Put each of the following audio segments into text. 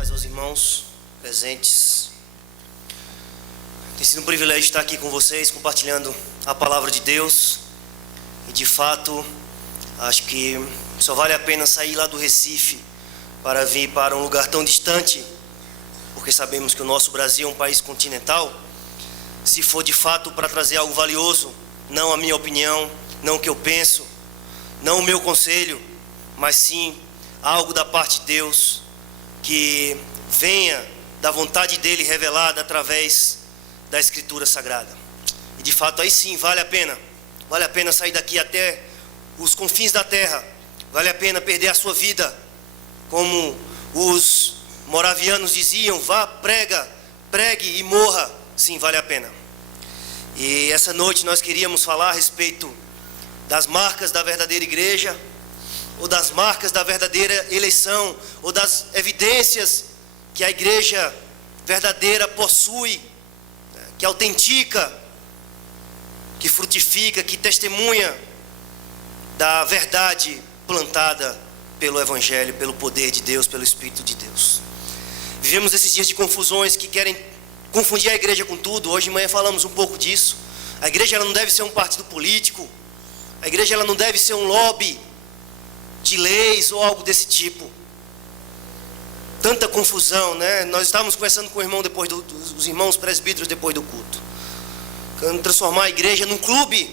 paz aos irmãos presentes. Tem sido um privilégio estar aqui com vocês, compartilhando a palavra de Deus. E de fato, acho que só vale a pena sair lá do Recife para vir para um lugar tão distante, porque sabemos que o nosso Brasil é um país continental, se for de fato para trazer algo valioso, não a minha opinião, não o que eu penso, não o meu conselho, mas sim algo da parte de Deus, que venha da vontade dele revelada através da Escritura Sagrada. E de fato aí sim vale a pena sair daqui até os confins da terra, vale a pena perder a sua vida, como os moravianos diziam: vá, pregue e morra. Sim, vale a pena. E essa noite nós queríamos falar a respeito das marcas da verdadeira igreja, ou das marcas da verdadeira eleição, ou das evidências que a igreja verdadeira possui, que autentica, que frutifica, que testemunha da verdade plantada pelo Evangelho, pelo poder de Deus, pelo Espírito de Deus. Vivemos esses dias de confusões que querem confundir a igreja com tudo. Hoje de manhã falamos um pouco disso. A igreja ela não deve ser um partido político, a igreja ela não deve ser um lobby de leis ou algo desse tipo. Tanta confusão, né? Nós estávamos conversando com o irmão os irmãos presbíteros depois do culto, querendo transformar a igreja num clube,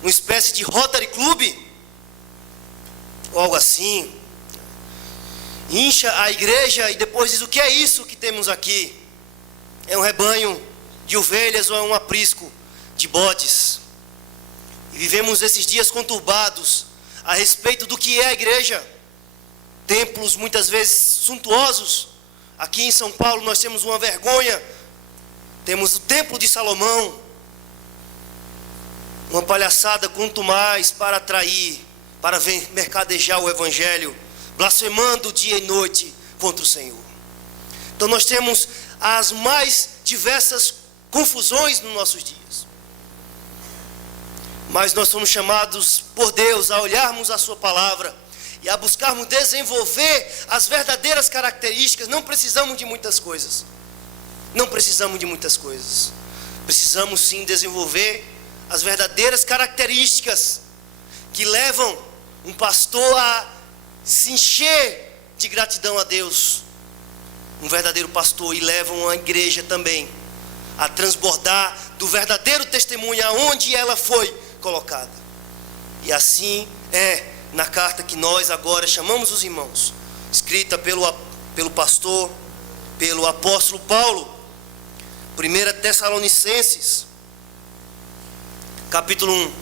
uma espécie de Rotary Club, ou algo assim. Incha a igreja e depois diz: o que é isso que temos aqui? É um rebanho de ovelhas ou é um aprisco de bodes? E vivemos esses dias conturbados a respeito do que é a igreja. Templos muitas vezes suntuosos. Aqui em São Paulo nós temos uma vergonha. Temos o Templo de Salomão, uma palhaçada quanto mais para atrair, para mercadejar o Evangelho, blasfemando dia e noite contra o Senhor. Então nós temos as mais diversas confusões nos nossos dias. Mas nós somos chamados por Deus a olharmos a sua palavra e a buscarmos desenvolver as verdadeiras características. Não precisamos de muitas coisas. Não precisamos de muitas coisas. Precisamos sim desenvolver as verdadeiras características que levam um pastor a se encher de gratidão a Deus, um verdadeiro pastor, e levam a igreja também a transbordar do verdadeiro testemunho aonde ela foi colocada. E assim é na carta que nós agora chamamos os irmãos, escrita pelo pastor, pelo apóstolo Paulo, 1 Tessalonicenses, capítulo 1.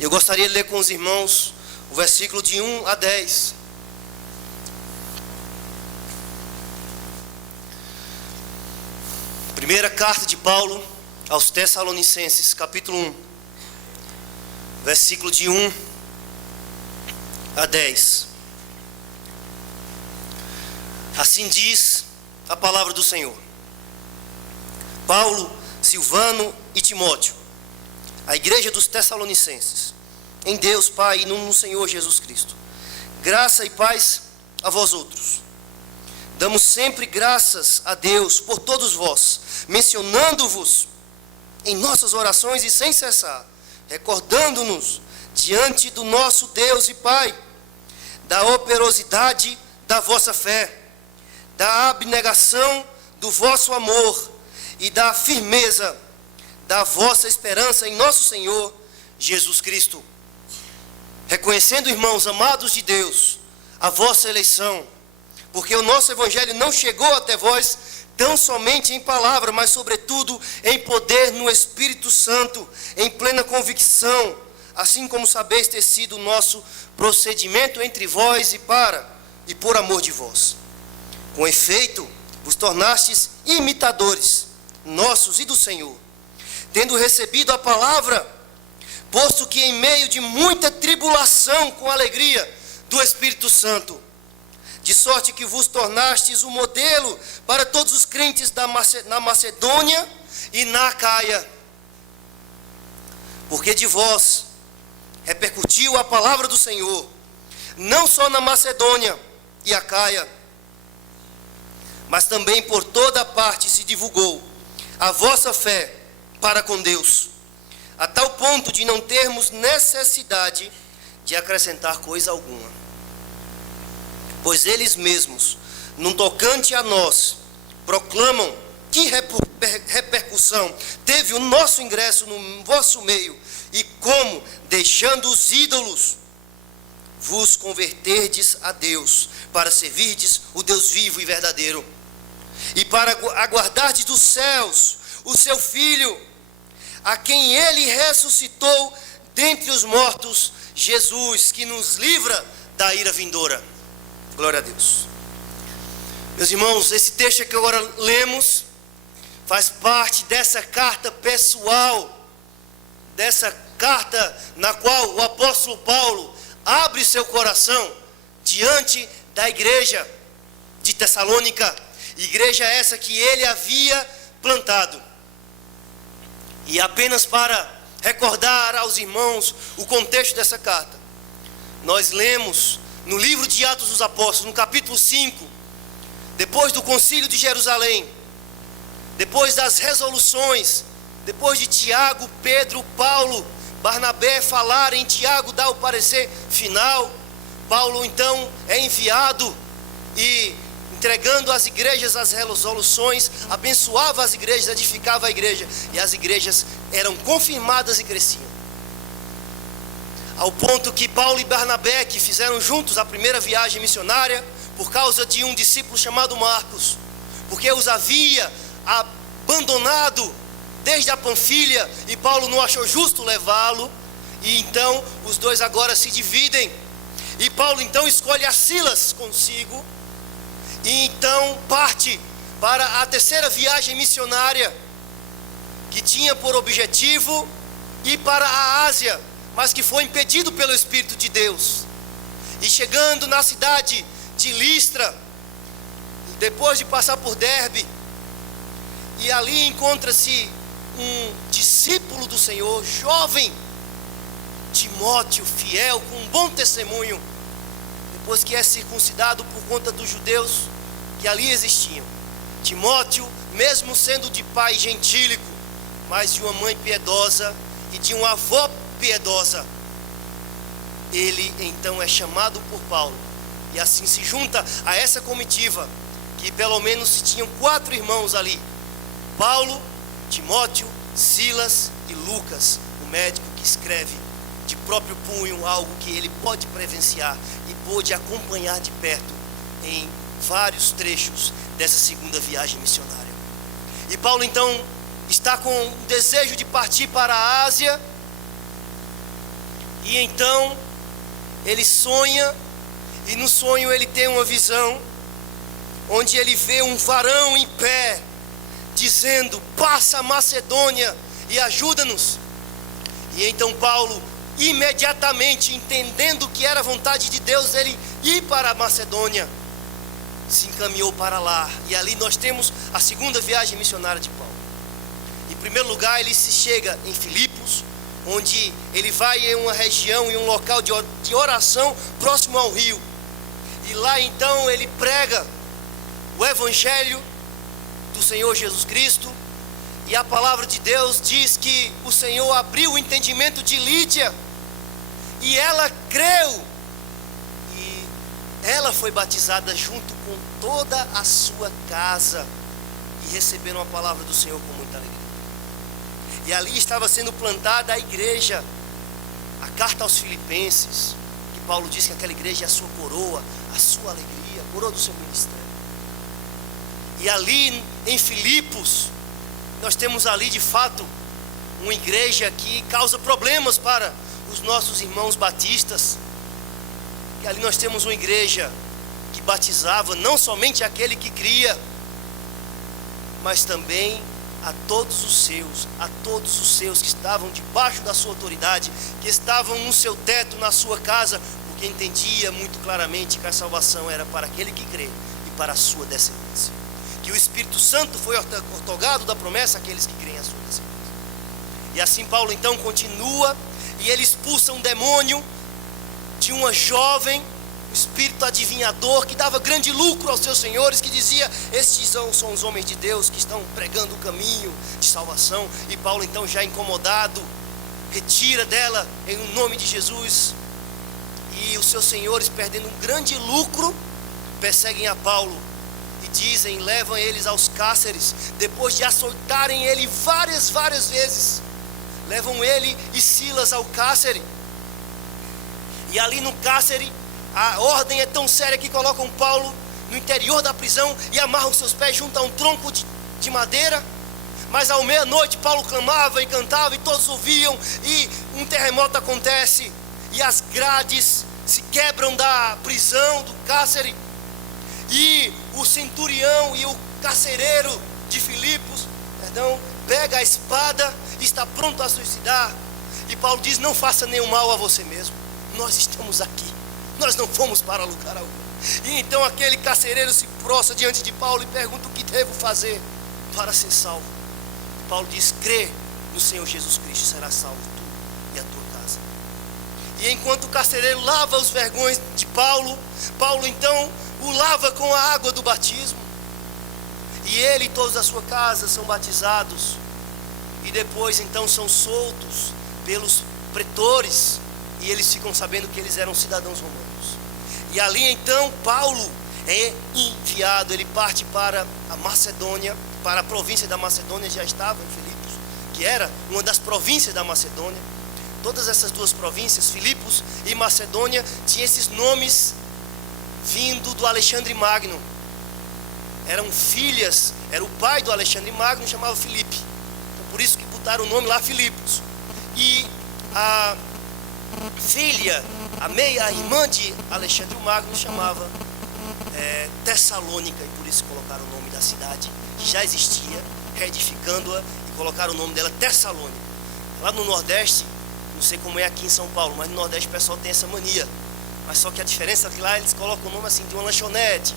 Eu gostaria de ler com os irmãos o versículo de 1 a 10. Primeira carta de Paulo aos Tessalonicenses, capítulo 1, versículo de 1 a 10. Assim diz a palavra do Senhor. Paulo, Silvano e Timóteo, a igreja dos Tessalonicenses, em Deus Pai e no Senhor Jesus Cristo, graça e paz a vós outros. Damos sempre graças a Deus por todos vós, mencionando-vos em nossas orações e sem cessar, recordando-nos diante do nosso Deus e Pai, da operosidade da vossa fé, da abnegação do vosso amor e da firmeza da vossa esperança em nosso Senhor Jesus Cristo. Reconhecendo, irmãos amados de Deus, a vossa eleição, porque o nosso Evangelho não chegou até vós tão somente em palavra, mas sobretudo em poder no Espírito Santo, em plena convicção, assim como sabeis ter sido o nosso procedimento entre vós e por amor de vós. Com efeito, vos tornastes imitadores nossos e do Senhor, tendo recebido a palavra, posto que em meio de muita tribulação, com alegria do Espírito Santo, de sorte que vos tornastes um modelo para todos os crentes na Macedônia e na Acaia. Porque de vós repercutiu a palavra do Senhor, não só na Macedônia e Acaia, mas também por toda parte se divulgou a vossa fé para com Deus, a tal ponto de não termos necessidade de acrescentar coisa alguma. Pois eles mesmos, no tocante a nós, proclamam que repercussão teve o nosso ingresso no vosso meio, e como, deixando os ídolos, vos converterdes a Deus, para servirdes o Deus vivo e verdadeiro, e para aguardardes dos céus o seu Filho, a quem ele ressuscitou dentre os mortos, Jesus, que nos livra da ira vindoura. Glória a Deus. Meus irmãos, esse texto que agora lemos faz parte dessa carta pessoal, dessa carta na qual o apóstolo Paulo abre seu coração diante da igreja de Tessalônica, igreja essa que ele havia plantado. E apenas para recordar aos irmãos o contexto dessa carta, nós lemos no livro de Atos dos Apóstolos, no capítulo 5, depois do concílio de Jerusalém, depois das resoluções, depois de Tiago, Pedro, Paulo, Barnabé falarem, Tiago dá o parecer final, Paulo então é enviado e, entregando às igrejas as resoluções, abençoava as igrejas, edificava a igreja, e as igrejas eram confirmadas e cresciam. Ao ponto que Paulo e Barnabé, que fizeram juntos a primeira viagem missionária, por causa de um discípulo chamado Marcos, porque os havia abandonado desde a Panfilha, e Paulo não achou justo levá-lo, e então os dois agora se dividem, e Paulo então escolhe a Silas consigo, e então parte para a terceira viagem missionária, que tinha por objetivo ir para a Ásia, mas que foi impedido pelo Espírito de Deus. E chegando na cidade de Listra, depois de passar por Derbe, e ali encontra-se um discípulo do Senhor, jovem, Timóteo, fiel, com um bom testemunho, depois que é circuncidado por conta dos judeus que ali existiam. Timóteo, mesmo sendo de pai gentílico, mas de uma mãe piedosa e de uma avó piedosa, ele então é chamado por Paulo, e assim se junta a essa comitiva, que pelo menos tinham 4 irmãos ali: Paulo, Timóteo, Silas e Lucas, o médico que escreve de próprio punho algo que ele pode presenciar e pôde acompanhar de perto em vários trechos dessa segunda viagem missionária. E Paulo então está com o desejo de partir para a Ásia, e então ele sonha, e no sonho ele tem uma visão, onde ele vê um varão em pé, dizendo: passa a Macedônia e ajuda-nos. E então Paulo, imediatamente entendendo que era vontade de Deus ele ir para a Macedônia, se encaminhou para lá. E ali nós temos a segunda viagem missionária de Paulo. Em primeiro lugar, ele se chega em Filipos, onde ele vai em uma região, em um local de oração próximo ao rio, e lá então ele prega o evangelho do Senhor Jesus Cristo. E a palavra de Deus diz que o Senhor abriu o entendimento de Lídia, e ela creu, e ela foi batizada junto com toda a sua casa, e receberam a palavra do Senhor com muita alegria. E ali estava sendo plantada a igreja. A carta aos Filipenses, que Paulo diz que aquela igreja é a sua coroa, a sua alegria, a coroa do seu ministério. E ali em Filipos, nós temos ali de fato uma igreja que causa problemas para os nossos irmãos batistas. E ali nós temos uma igreja que batizava não somente aquele que cria, mas também a todos os seus que estavam debaixo da sua autoridade, que estavam no seu teto, na sua casa, porque entendia muito claramente que a salvação era para aquele que crê e para a sua descendência, que o Espírito Santo foi otorgado da promessa àqueles que creem a sua descendência. E assim Paulo então continua, e ele expulsa um demônio de uma jovem um espírito adivinhador que dava grande lucro aos seus senhores, que dizia: estes são os homens de Deus que estão pregando o caminho de salvação. E Paulo, então, já incomodado, retira dela em nome de Jesus. E os seus senhores, perdendo um grande lucro, perseguem a Paulo e dizem, levam eles aos cárceres, depois de açoitarem ele várias vezes, levam ele e Silas ao cárcere. E ali no cárcere, a ordem é tão séria que colocam Paulo no interior da prisão e amarram seus pés junto a um tronco de madeira. Mas ao meia-noite Paulo clamava e cantava e todos ouviam, e um terremoto acontece e as grades se quebram da prisão, do cárcere, e o centurião e o carcereiro de Filipos, pega a espada e está pronto a suicidar. E Paulo diz: não faça nenhum mal a você mesmo, nós estamos aqui, nós não fomos para lugar algum. E então aquele carcereiro se prostra diante de Paulo e pergunta: o que devo fazer para ser salvo? E Paulo diz: crê no Senhor Jesus Cristo, será salvo tu e a tua casa. E enquanto o carcereiro lava os vergões de Paulo, Paulo então o lava com a água do batismo, e ele e todos da sua casa são batizados, e depois então são soltos pelos pretores, e eles ficam sabendo que eles eram cidadãos romanos. E ali então Paulo é enviado, ele parte para a Macedônia, para a província da Macedônia. Já estava em Filipos, que era uma das províncias da Macedônia. Todas essas duas províncias, Filipos e Macedônia, tinham esses nomes vindo do Alexandre Magno. Eram filhas, era o pai do Alexandre Magno, chamava Filipe. Então, por isso que botaram o nome lá Filipos. E a filha, a irmã de Alexandre Magno, chamava Tessalônica, e por isso colocaram o nome da cidade, que já existia, reedificando-a, e colocaram o nome dela Tessalônica. Lá no Nordeste, não sei como é aqui em São Paulo, mas no Nordeste o pessoal tem essa mania. Mas só que a diferença é que lá eles colocam o nome assim, de uma lanchonete,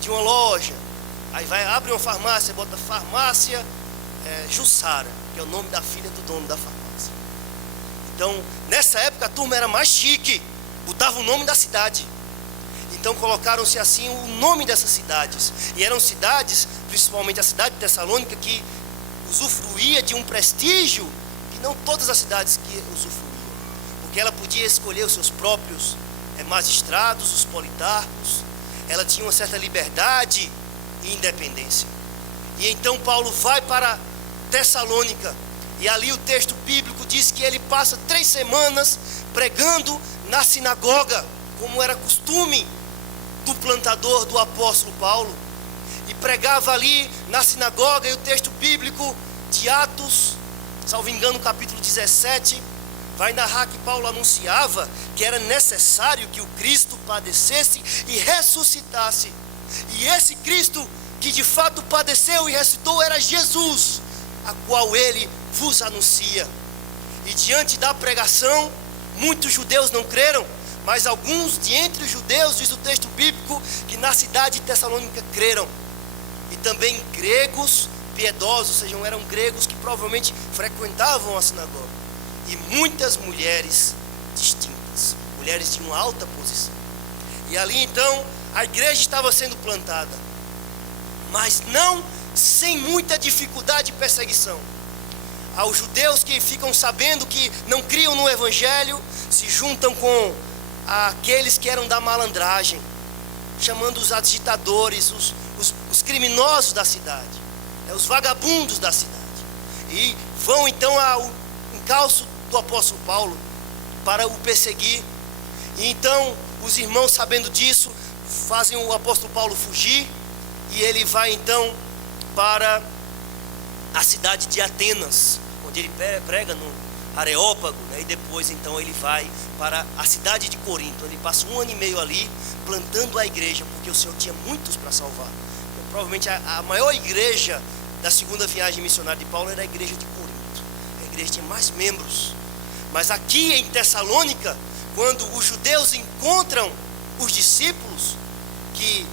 de uma loja. Aí abre uma farmácia, bota farmácia Jussara, que é o nome da filha do dono da farmácia. Então, nessa época a turma era mais chique, botava o nome da cidade. Então colocaram-se assim o nome dessas cidades. E eram cidades, principalmente a cidade de Tessalônica, que usufruía de um prestígio que não todas as cidades que usufruíam. Porque ela podia escolher os seus próprios magistrados, os politarcos. Ela tinha uma certa liberdade e independência. E então Paulo vai para Tessalônica. E ali o texto bíblico diz que ele passa 3 semanas pregando na sinagoga, como era costume do plantador, do apóstolo Paulo. E pregava ali na sinagoga, e o texto bíblico de Atos, salvo engano, capítulo 17, vai narrar que Paulo anunciava que era necessário que o Cristo padecesse e ressuscitasse. E esse Cristo que de fato padeceu e ressuscitou era Jesus, a qual ele vos anuncia. E diante da pregação, muitos judeus não creram, mas alguns de entre os judeus, diz o texto bíblico, que na cidade de Tessalônica creram. E também gregos piedosos, ou seja, eram gregos que provavelmente frequentavam a sinagoga. E muitas mulheres distintas, mulheres de uma alta posição. E ali então a igreja estava sendo plantada, mas não sem muita dificuldade e perseguição. Aos judeus que ficam sabendo que não criam no evangelho, se juntam com aqueles que eram da malandragem, chamando os agitadores, os criminosos da cidade, os vagabundos da cidade. E vão então ao encalço do apóstolo Paulo para o perseguir. E então os irmãos, sabendo disso, fazem o apóstolo Paulo fugir, e ele vai então para a cidade de Atenas, onde ele prega no Areópago, e depois então ele vai para a cidade de Corinto. Ele passa 1 ano e meio ali plantando a igreja, porque o Senhor tinha muitos para salvar. Então, provavelmente a maior igreja da segunda viagem missionária de Paulo era a igreja de Corinto. A igreja tinha mais membros. Mas aqui em Tessalônica, quando os judeus encontram os discípulos, que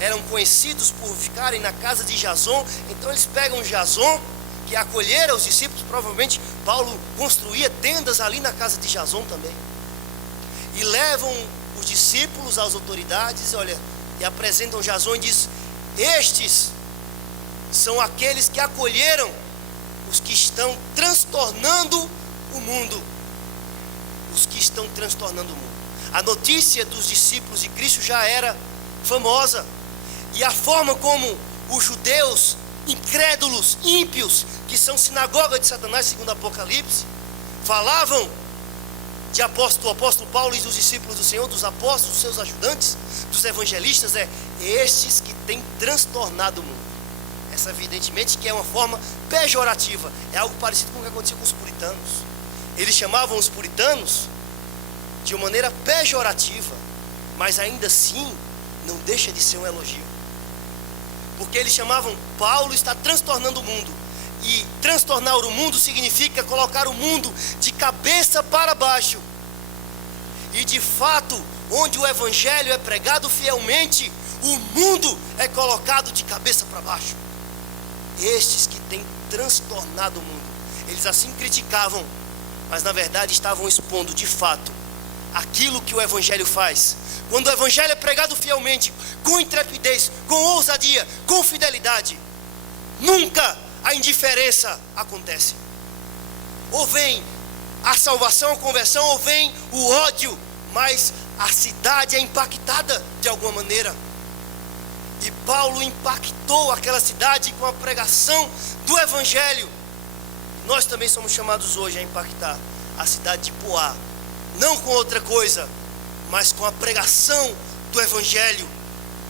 eram conhecidos por ficarem na casa de Jason, então eles pegam Jason, que acolheram os discípulos. Provavelmente Paulo construía tendas ali na casa de Jason também, e levam os discípulos às autoridades, olha, e apresentam Jasão e diz: estes são aqueles que acolheram os que estão transtornando o mundo. Os que estão transtornando o mundo. A notícia dos discípulos de Cristo já era famosa. E a forma como os judeus incrédulos, ímpios, que são sinagoga de Satanás, segundo Apocalipse, falavam do apóstolo Paulo e dos discípulos do Senhor, dos apóstolos, dos seus ajudantes, dos evangelistas, estes que têm transtornado o mundo. Essa evidentemente que é uma forma pejorativa, é algo parecido com o que acontecia com os puritanos. Eles chamavam os puritanos de uma maneira pejorativa, mas ainda assim não deixa de ser um elogio, porque eles chamavam: Paulo está transtornando o mundo, e transtornar o mundo significa colocar o mundo de cabeça para baixo. E de fato, onde o evangelho é pregado fielmente, o mundo é colocado de cabeça para baixo. Estes que têm transtornado o mundo, eles assim criticavam, mas na verdade estavam expondo de fato aquilo que o evangelho faz. Quando o evangelho é pregado fielmente, com intrepidez, com ousadia, com fidelidade, nunca a indiferença acontece. Ou vem a salvação, a conversão, ou vem o ódio, mas a cidade é impactada de alguma maneira. E Paulo impactou aquela cidade com a pregação do evangelho. Nós também somos chamados hoje a impactar a cidade de Poá, não com outra coisa, mas com a pregação do evangelho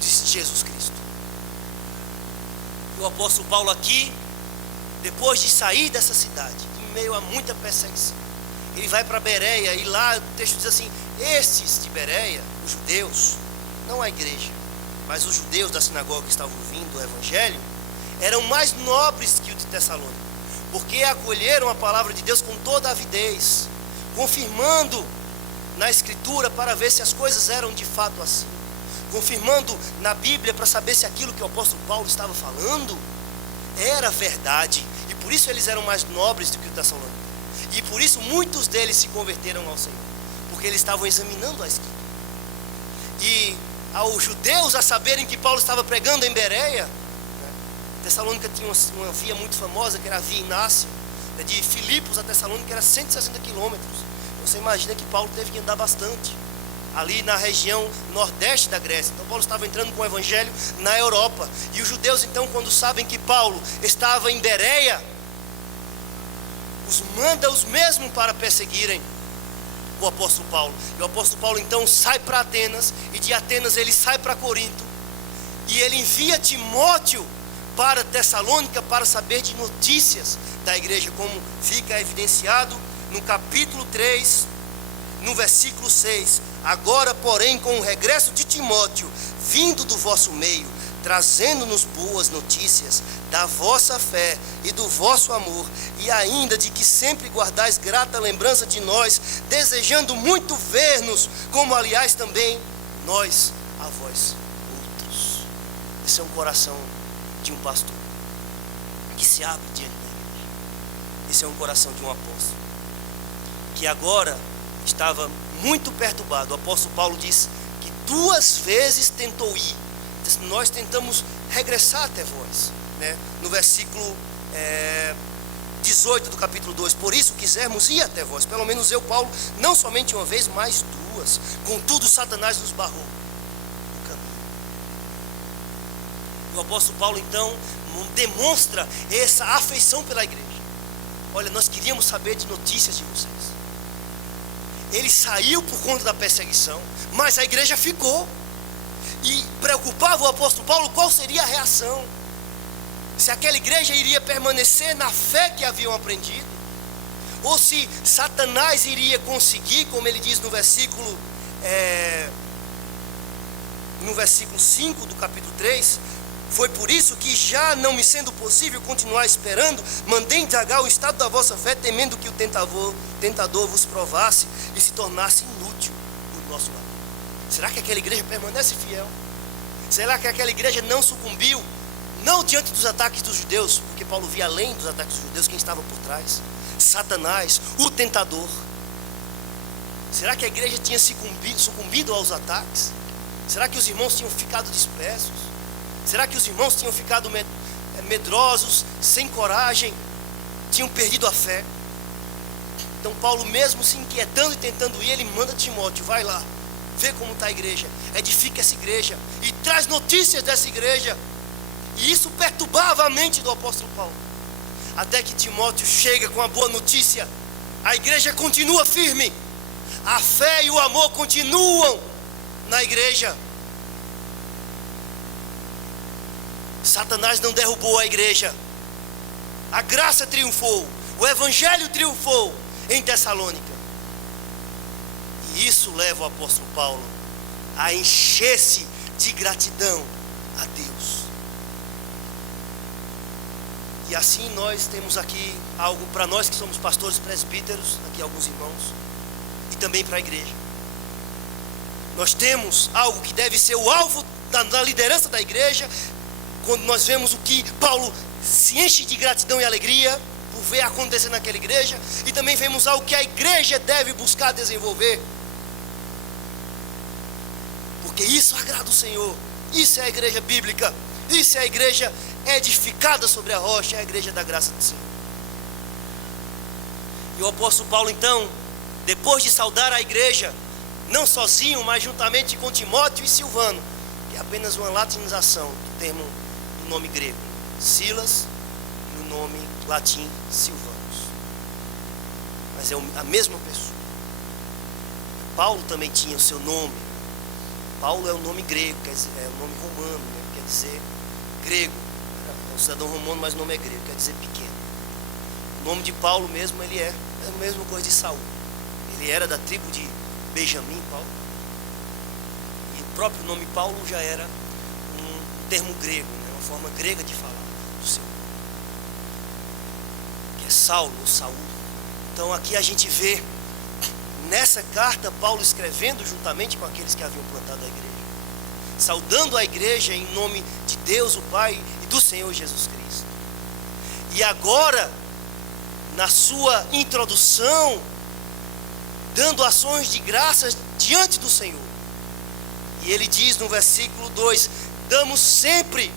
de Jesus Cristo. O apóstolo Paulo aqui, depois de sair dessa cidade, em meio a muita perseguição, ele vai para Bereia, e lá o texto diz assim: estes de Bereia, os judeus, não a igreja, mas os judeus da sinagoga que estavam ouvindo o evangelho, eram mais nobres que o de Tessalônica, porque acolheram a palavra de Deus com toda a avidez, confirmando na escritura para ver se as coisas eram de fato assim, confirmando na Bíblia para saber se aquilo que o apóstolo Paulo estava falando era verdade. E por isso eles eram mais nobres do que o Tessalônica, e por isso muitos deles se converteram ao Senhor, porque eles estavam examinando a escritura. E aos judeus, a saberem que Paulo estava pregando em Bereia, Tessalônica tinha uma via muito famosa, que era a via Inácio, de Filipos a Tessalônica era 160 quilômetros. Você imagina que Paulo teve que andar bastante, ali na região nordeste da Grécia. Então Paulo estava entrando com o evangelho na Europa. E os judeus então, quando sabem que Paulo estava em Bereia, manda os mesmos para perseguirem o apóstolo Paulo. E o apóstolo Paulo então sai para Atenas, e de Atenas ele sai para Corinto, e ele envia Timóteo para Tessalônica para saber de notícias da igreja, como fica evidenciado no capítulo 3, no versículo 6. Agora, porém, com o regresso de Timóteo, vindo do vosso meio, trazendo-nos boas notícias da vossa fé e do vosso amor, e ainda de que sempre guardais grata lembrança de nós, desejando muito ver-nos, como aliás também nós a vós outros. Esse é um coração de um pastor que se abre diante da igreja. Esse é um coração de um apóstolo que agora estava muito perturbado. O apóstolo Paulo diz que 2 vezes tentou ir. Diz: nós tentamos regressar até vós, no versículo 18 do capítulo 2. Por isso quisermos ir até vós, pelo menos eu, Paulo, não somente uma vez, mas 2. Contudo Satanás nos barrou o caminho. O apóstolo Paulo então demonstra essa afeição pela igreja. Olha, nós queríamos saber de notícias de vocês. Ele saiu por conta da perseguição, mas a igreja ficou. E preocupava o apóstolo Paulo qual seria a reação, se aquela igreja iria permanecer na fé que haviam aprendido, ou se Satanás iria conseguir, como ele diz no versículo 5 do capítulo 3, foi por isso que, já não me sendo possível continuar esperando, mandei indagar o estado da vossa fé, temendo que o tentador vos provasse e se tornasse inútil no nosso lado. Será que aquela igreja permanece fiel? Será que aquela igreja não sucumbiu? Não diante dos ataques dos judeus, porque Paulo via além dos ataques dos judeus quem estava por trás: Satanás, o tentador. Será que a igreja tinha sucumbido aos ataques? Será que os irmãos tinham ficado dispersos? Será que os irmãos tinham ficado medrosos, sem coragem, tinham perdido a fé? Então Paulo, mesmo se inquietando e tentando ir, ele manda Timóteo: vai lá, vê como está a igreja, edifica essa igreja e traz notícias dessa igreja. E isso perturbava a mente do apóstolo Paulo, até que Timóteo chega com a boa notícia. A igreja continua firme, a fé e o amor continuam na igreja. Satanás não derrubou a igreja, a graça triunfou, o evangelho triunfou em Tessalônica. E isso leva o apóstolo Paulo a encher-se de gratidão a Deus. E assim nós temos aqui algo para nós que somos pastores presbíteros, aqui alguns irmãos, e também para a igreja. Nós temos algo que deve ser o alvo da liderança da igreja, quando nós vemos o que Paulo se enche de gratidão e alegria por ver acontecer naquela igreja, e também vemos algo que a igreja deve buscar desenvolver, porque isso agrada o Senhor. Isso é a igreja bíblica, isso é a igreja edificada sobre a rocha, é a igreja da graça do Senhor. E o apóstolo Paulo, então, depois de saudar a igreja, não sozinho, mas juntamente com Timóteo e Silvano, que é apenas uma latinização do termo, do nome grego, Silas, e o nome latim, Silvanus. Mas é a mesma pessoa. Paulo também tinha o seu nome. Paulo é um nome grego, quer dizer, é um nome romano, né? Quer dizer grego. É um cidadão romano, mas o nome é grego, quer dizer pequeno. O nome de Paulo mesmo, ele é a mesma coisa de Saul. Ele era da tribo de Benjamim, Paulo. E o próprio nome Paulo já era um termo grego, né? Uma forma grega de falar do seu nome, que é Saulo ou Saul. Então aqui a gente vê nessa carta Paulo escrevendo juntamente com aqueles que haviam plantado a igreja, saudando a igreja em nome de Deus o Pai e do Senhor Jesus Cristo. E agora, na sua introdução, dando ações de graças diante do Senhor. E ele diz no versículo 2: damos sempre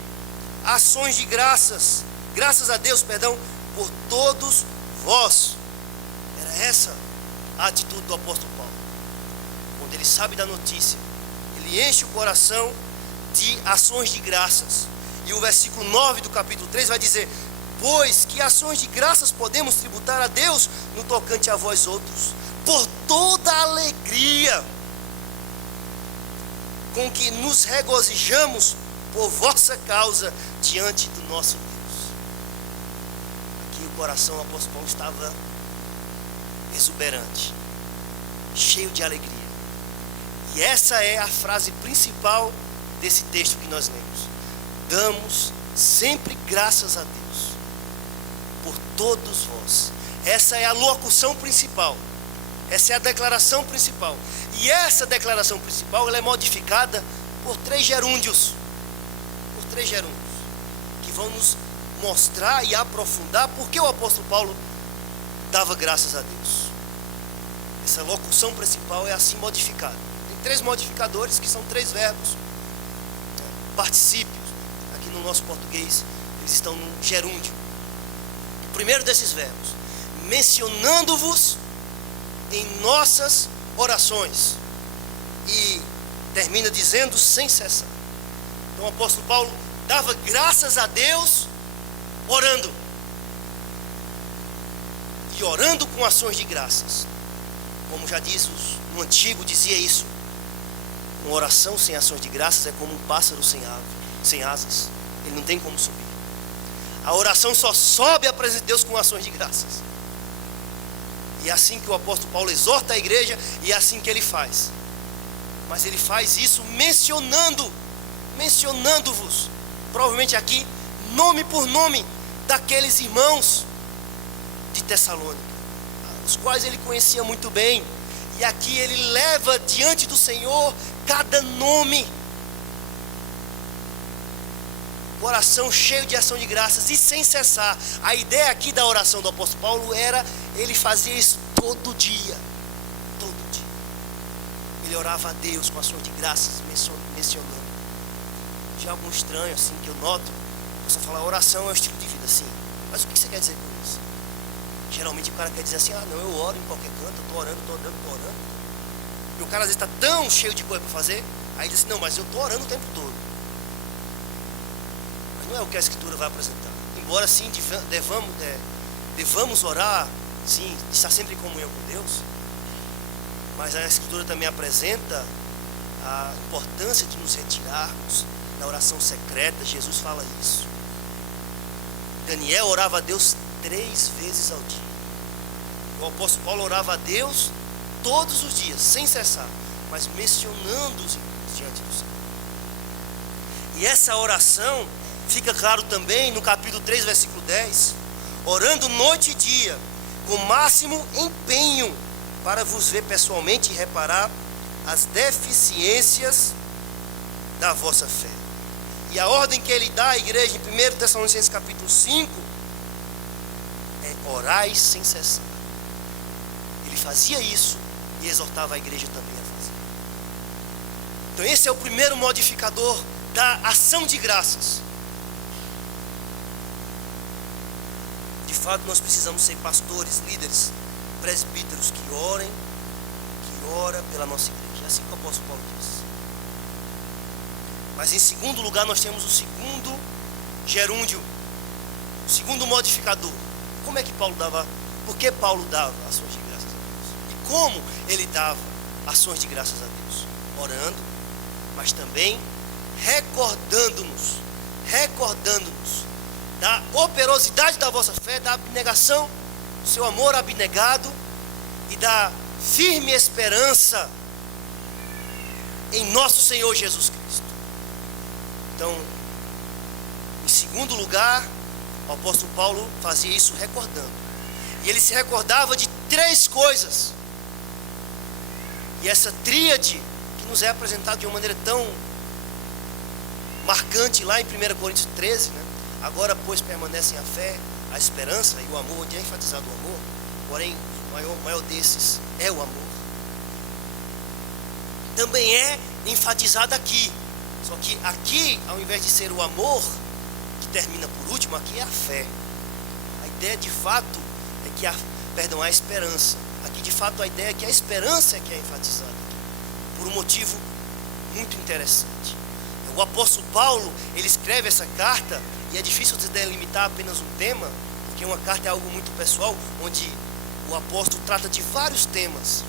ações de graças a Deus, por todos vós. Era essa a atitude do apóstolo Paulo. Quando ele sabe da notícia, ele enche o coração de ações de graças. E o versículo 9 do capítulo 3 vai dizer: pois que ações de graças podemos tributar a Deus no tocante a vós outros, por toda a alegria com que nos regozijamos por vossa causa diante do nosso Deus. Aqui o coração do apóstolo Paulo estava exuberante, cheio de alegria. E essa é a frase principal desse texto que nós lemos: damos sempre graças a Deus por todos vós. Essa é a locução principal, essa é a declaração principal. E essa declaração principal, ela é modificada por três gerúndios, que vão nos mostrar e aprofundar porque o apóstolo Paulo dava graças a Deus. Essa locução principal é assim modificada. Tem três modificadores que são três verbos, particípios. Aqui no nosso português eles estão no gerúndio. O primeiro desses verbos: mencionando-vos em nossas orações. E termina dizendo: sem cessar. Então o apóstolo Paulo dava graças a Deus orando. E orando com ações de graças. Como já diz, no antigo dizia isso: uma oração sem ações de graças é como um pássaro sem asas. Ele não tem como subir. A oração só sobe à presença de Deus com ações de graças. E é assim que o apóstolo Paulo exorta a igreja, e é assim que ele faz. Mas ele faz isso mencionando-vos, provavelmente aqui, nome por nome, daqueles irmãos de Tessalônica, os quais ele conhecia muito bem. E aqui ele leva diante do Senhor cada nome, coração cheio de ação de graças e sem cessar. A ideia aqui da oração do apóstolo Paulo era, ele fazia isso todo dia, ele orava a Deus com ações de graças, mencionando. Já algo estranho assim que eu noto, você fala, oração é um estilo de vida, sim. Mas o que você quer dizer com isso? Geralmente o cara quer dizer assim, não, eu oro em qualquer canto, eu estou orando. E o cara às vezes está tão cheio de coisa para fazer, aí diz assim, não, mas eu estou orando o tempo todo. Mas não é o que a Escritura vai apresentar. Embora sim devamos orar, sim, estar sempre em comunhão com Deus, mas a Escritura também apresenta a importância de nos retirarmos da oração secreta. Jesus fala isso. Daniel orava a Deus 3 vezes ao dia. O apóstolo Paulo orava a Deus todos os dias, sem cessar, mas mencionando-os diante do Senhor. E essa oração fica claro também no capítulo 3, versículo 10, orando noite e dia, com máximo empenho, para vos ver pessoalmente e reparar as deficiências da vossa fé. E a ordem que ele dá à igreja em 1 Tessalonicenses capítulo 5 é orai sem cessar. Ele fazia isso e exortava a igreja também a fazer. Então esse é o primeiro modificador da ação de graças. De fato nós precisamos ser pastores, líderes, presbíteros que ora pela nossa igreja. É assim que o apóstolo Paulo disse. Mas em segundo lugar nós temos o segundo gerúndio, o segundo modificador. Como é que Paulo dava? Por que Paulo dava ações de graças a Deus? E como ele dava ações de graças a Deus? Orando, mas também recordando-nos da operosidade da vossa fé, da abnegação, do seu amor abnegado e da firme esperança em nosso Senhor Jesus Cristo. Então, em segundo lugar, o apóstolo Paulo fazia isso recordando. E ele se recordava de 3 coisas. E essa tríade que nos é apresentada de uma maneira tão marcante lá em 1 Coríntios 13, né? Agora, pois, permanecem a fé, a esperança e o amor, onde é enfatizado o amor. Porém, o maior desses é o amor. Também é enfatizado aqui. Só que aqui, ao invés de ser o amor, que termina por último, aqui é a fé. A ideia de fato é que a esperança. Aqui de fato a ideia é que a esperança é que é enfatizada aqui, por um motivo muito interessante. O apóstolo Paulo, ele escreve essa carta, e é difícil você delimitar apenas um tema, porque uma carta é algo muito pessoal, onde o apóstolo trata de vários temas.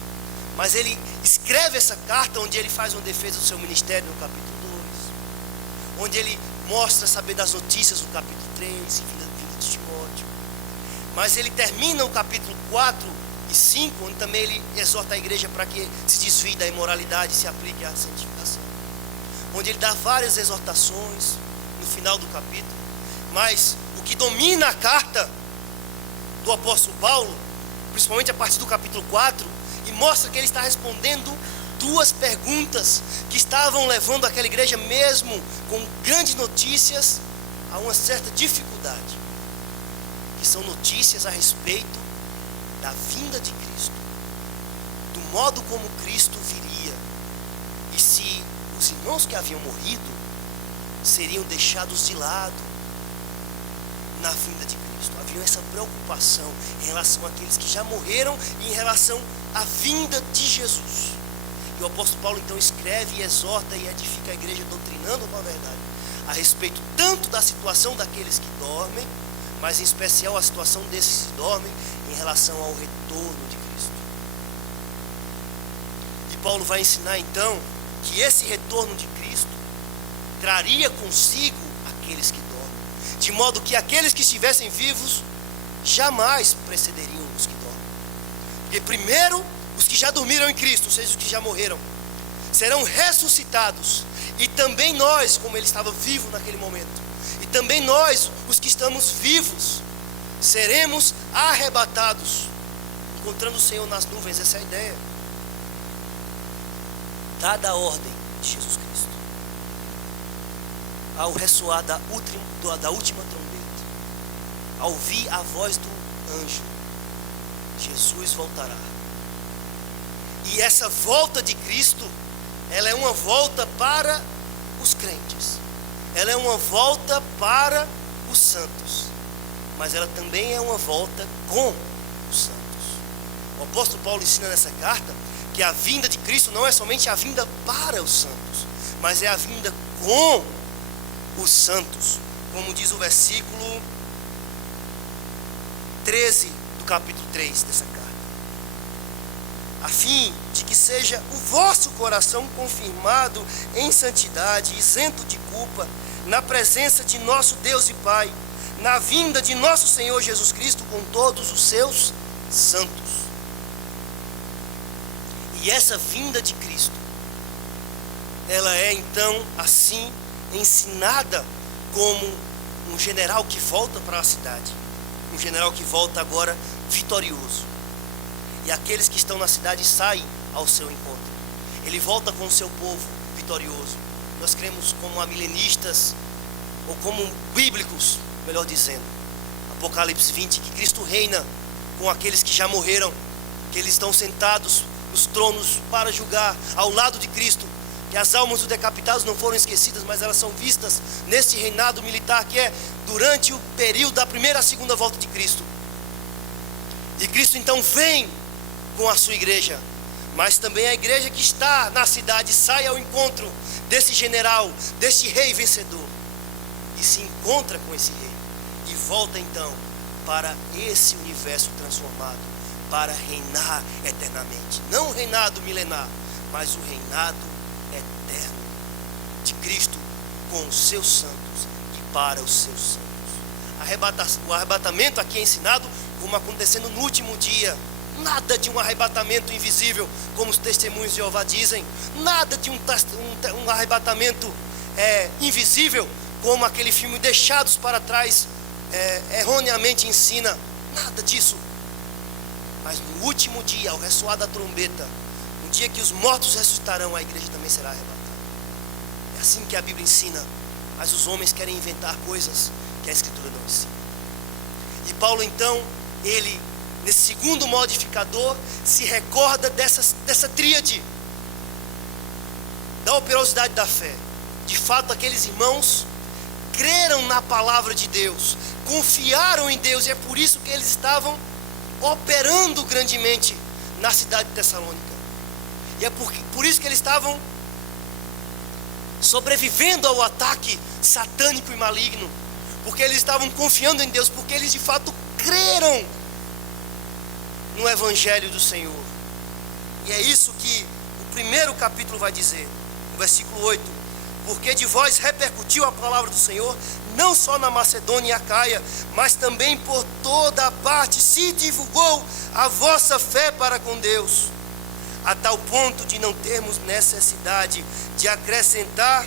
Mas ele escreve essa carta onde ele faz uma defesa do seu ministério no capítulo 2, onde ele mostra saber das notícias no capítulo 3, e vinda de Timóteo. Mas ele termina o capítulo 4 e 5, onde também ele exorta a igreja para que se desvie da imoralidade e se aplique à santificação. Onde ele dá várias exortações no final do capítulo. Mas o que domina a carta do apóstolo Paulo, principalmente a partir do capítulo 4, e mostra que ele está respondendo 2 perguntas que estavam levando aquela igreja, mesmo com grandes notícias, a uma certa dificuldade, que são notícias a respeito da vinda de Cristo, do modo como Cristo viria, e se os irmãos que haviam morrido seriam deixados de lado na vinda de Cristo. Havia essa preocupação em relação àqueles que já morreram e em relação à vinda de Jesus. E o apóstolo Paulo então escreve e exorta e edifica a igreja, doutrinando com a verdade a respeito tanto da situação daqueles que dormem, mas em especial a situação desses que dormem em relação ao retorno de Cristo. E Paulo vai ensinar então que esse retorno de Cristo traria consigo aqueles que dormem, de modo que aqueles que estivessem vivos jamais precederiam os que dormem. Porque primeiro os que já dormiram em Cristo, ou seja, os que já morreram, serão ressuscitados, e também nós, como ele estava vivo naquele momento, e também nós, os que estamos vivos, seremos arrebatados, encontrando o Senhor nas nuvens. Essa é a ideia, dada a ordem de Jesus Cristo, ao ressoar da última trombeta, ao ouvir a voz do anjo, Jesus voltará. E essa volta de Cristo, ela é uma volta para os crentes. Ela é uma volta para os santos. Mas ela também é uma volta com os santos. O apóstolo Paulo ensina nessa carta que a vinda de Cristo não é somente a vinda para os santos, mas é a vinda com os santos, como diz o versículo 13 do capítulo 3 dessa carta. A fim de que seja o vosso coração confirmado em santidade, isento de culpa, na presença de nosso Deus e Pai, na vinda de nosso Senhor Jesus Cristo com todos os seus santos. E essa vinda de Cristo, ela é então assim ensinada como um general que volta para a cidade, um general que volta agora vitorioso. E aqueles que estão na cidade saem ao seu encontro. Ele volta com o seu povo vitorioso. Nós cremos como amilenistas, ou como bíblicos, melhor dizendo, Apocalipse 20, que Cristo reina com aqueles que já morreram, que eles estão sentados nos tronos para julgar ao lado de Cristo, que as almas dos decapitados não foram esquecidas, mas elas são vistas nesse reinado militar que é durante o período da primeira e segunda volta de Cristo. E Cristo então vem com a sua igreja, mas também a igreja que está na cidade sai ao encontro desse general, desse rei vencedor, e se encontra com esse rei, e volta então para esse universo transformado, para reinar eternamente. Não o reinado milenar, mas o reinado eterno de Cristo com os seus santos e para os seus santos. O arrebatamento aqui é ensinado como acontecendo no último dia. Nada de um arrebatamento invisível, como os testemunhos de Jeová dizem. Nada de um arrebatamento invisível, como aquele filme Deixados para Trás erroneamente ensina. Nada disso. Mas no último dia, ao ressoar da trombeta, no dia que os mortos ressuscitarão, a igreja também será arrebatada. É assim que a Bíblia ensina. Mas os homens querem inventar coisas que a Escritura não ensina. E Paulo então, ele, nesse segundo modificador, se recorda dessa tríade da operosidade da fé. De fato, aqueles irmãos creram na palavra de Deus, confiaram em Deus, e é por isso que eles estavam operando grandemente na cidade de Tessalônica. E é por isso que eles estavam sobrevivendo ao ataque satânico e maligno, porque eles estavam confiando em Deus, porque eles de fato creram no Evangelho do Senhor. E é isso que o primeiro capítulo vai dizer, no versículo 8: porque de vós repercutiu a palavra do Senhor, não só na Macedônia e Acaia, mas também por toda a parte se divulgou a vossa fé para com Deus, a tal ponto de não termos necessidade de acrescentar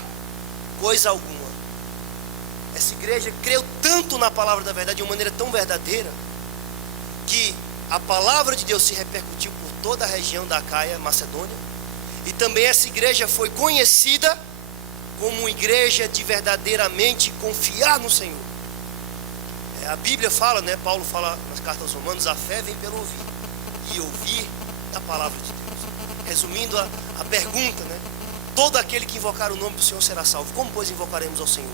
coisa alguma. Essa igreja creu tanto na palavra da verdade, de uma maneira tão verdadeira, que a palavra de Deus se repercutiu por toda a região da Acaia, Macedônia, e também essa igreja foi conhecida como uma igreja de verdadeiramente confiar no Senhor. A Bíblia fala, Paulo fala nas cartas aos Romanos, a fé vem pelo ouvir, e ouvir a palavra de Deus. Resumindo a pergunta, todo aquele que invocar o nome do Senhor será salvo. Como, pois, invocaremos ao Senhor?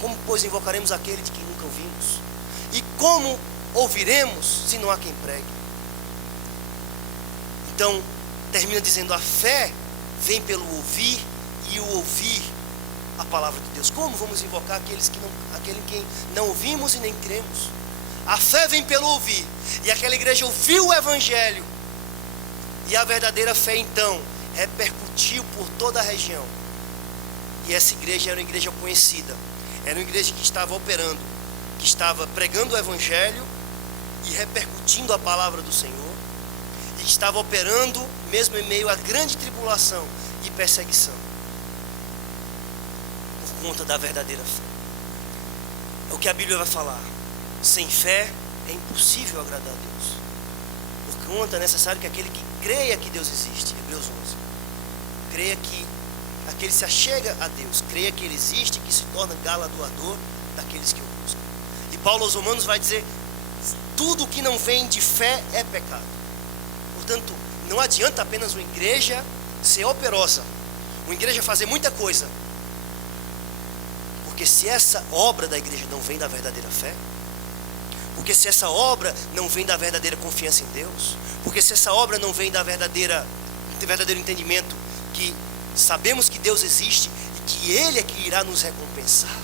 Como, pois, invocaremos aquele de quem nunca ouvimos? E como ouviremos se não há quem pregue? Então, termina dizendo, a fé vem pelo ouvir, e o ouvir a palavra de Deus. Como vamos invocar aquele que não ouvimos e nem cremos? A fé vem pelo ouvir, e aquela igreja ouviu o Evangelho, e a verdadeira fé então repercutiu por toda a região. E essa igreja era uma igreja conhecida, era uma igreja que estava operando, que estava pregando o Evangelho e repercutindo a palavra do Senhor, e que estava operando mesmo em meio à grande tribulação e perseguição, por conta da verdadeira fé. É o que a Bíblia vai falar: sem fé é impossível agradar a Deus. Por conta é necessário que aquele que creia que Deus existe, Hebreus 11, creia que aquele se achega a Deus, creia que Ele existe, que se torna galardoador daqueles que o buscam. E Paulo aos Romanos vai dizer: tudo que não vem de fé é pecado. Portanto, Não adianta apenas uma igreja ser operosa, uma igreja fazer muita coisa, porque se essa obra da igreja não vem da verdadeira fé, porque se essa obra não vem da verdadeira confiança em Deus, porque se essa obra não vem da verdadeiro entendimento que sabemos que Deus existe e que Ele é que irá nos recompensar,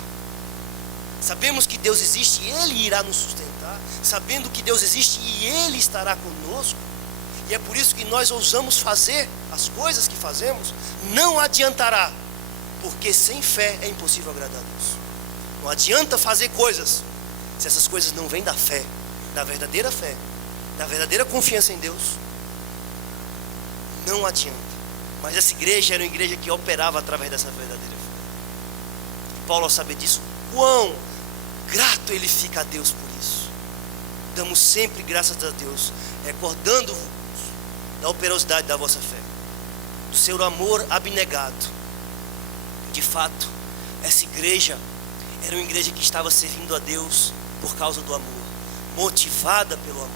sabemos que Deus existe e Ele irá nos sustentar, sabendo que Deus existe e Ele estará conosco, e é por isso que nós ousamos fazer as coisas que fazemos, não adiantará, porque sem fé é impossível agradar a Deus. Não adianta fazer coisas se essas coisas não vêm da fé, da verdadeira confiança em Deus. Não adianta. Mas essa igreja era uma igreja que operava através dessa verdadeira fé. E Paulo, ao saber disso, quão grato ele fica a Deus por isso. Damos sempre graças a Deus, recordando-vos da operosidade da vossa fé, do seu amor abnegado. De fato, essa igreja era uma igreja que estava servindo a Deus por causa do amor, motivada pelo amor.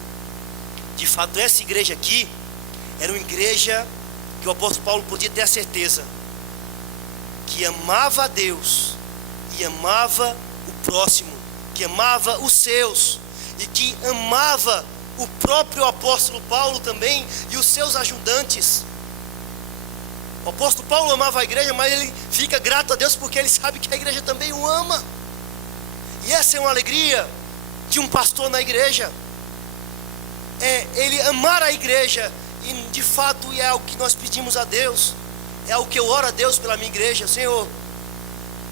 De fato, essa igreja aqui era uma igreja que o apóstolo Paulo podia ter a certeza que amava a Deus e amava o próximo, que amava os seus e que amava o próprio apóstolo Paulo também e os seus ajudantes. O apóstolo Paulo amava a igreja, mas ele fica grato a Deus porque ele sabe que a igreja também o ama. E essa é uma alegria de um pastor na igreja, é ele amar a igreja. E de fato é algo que nós pedimos a Deus, é algo que eu oro a Deus pela minha igreja. Senhor,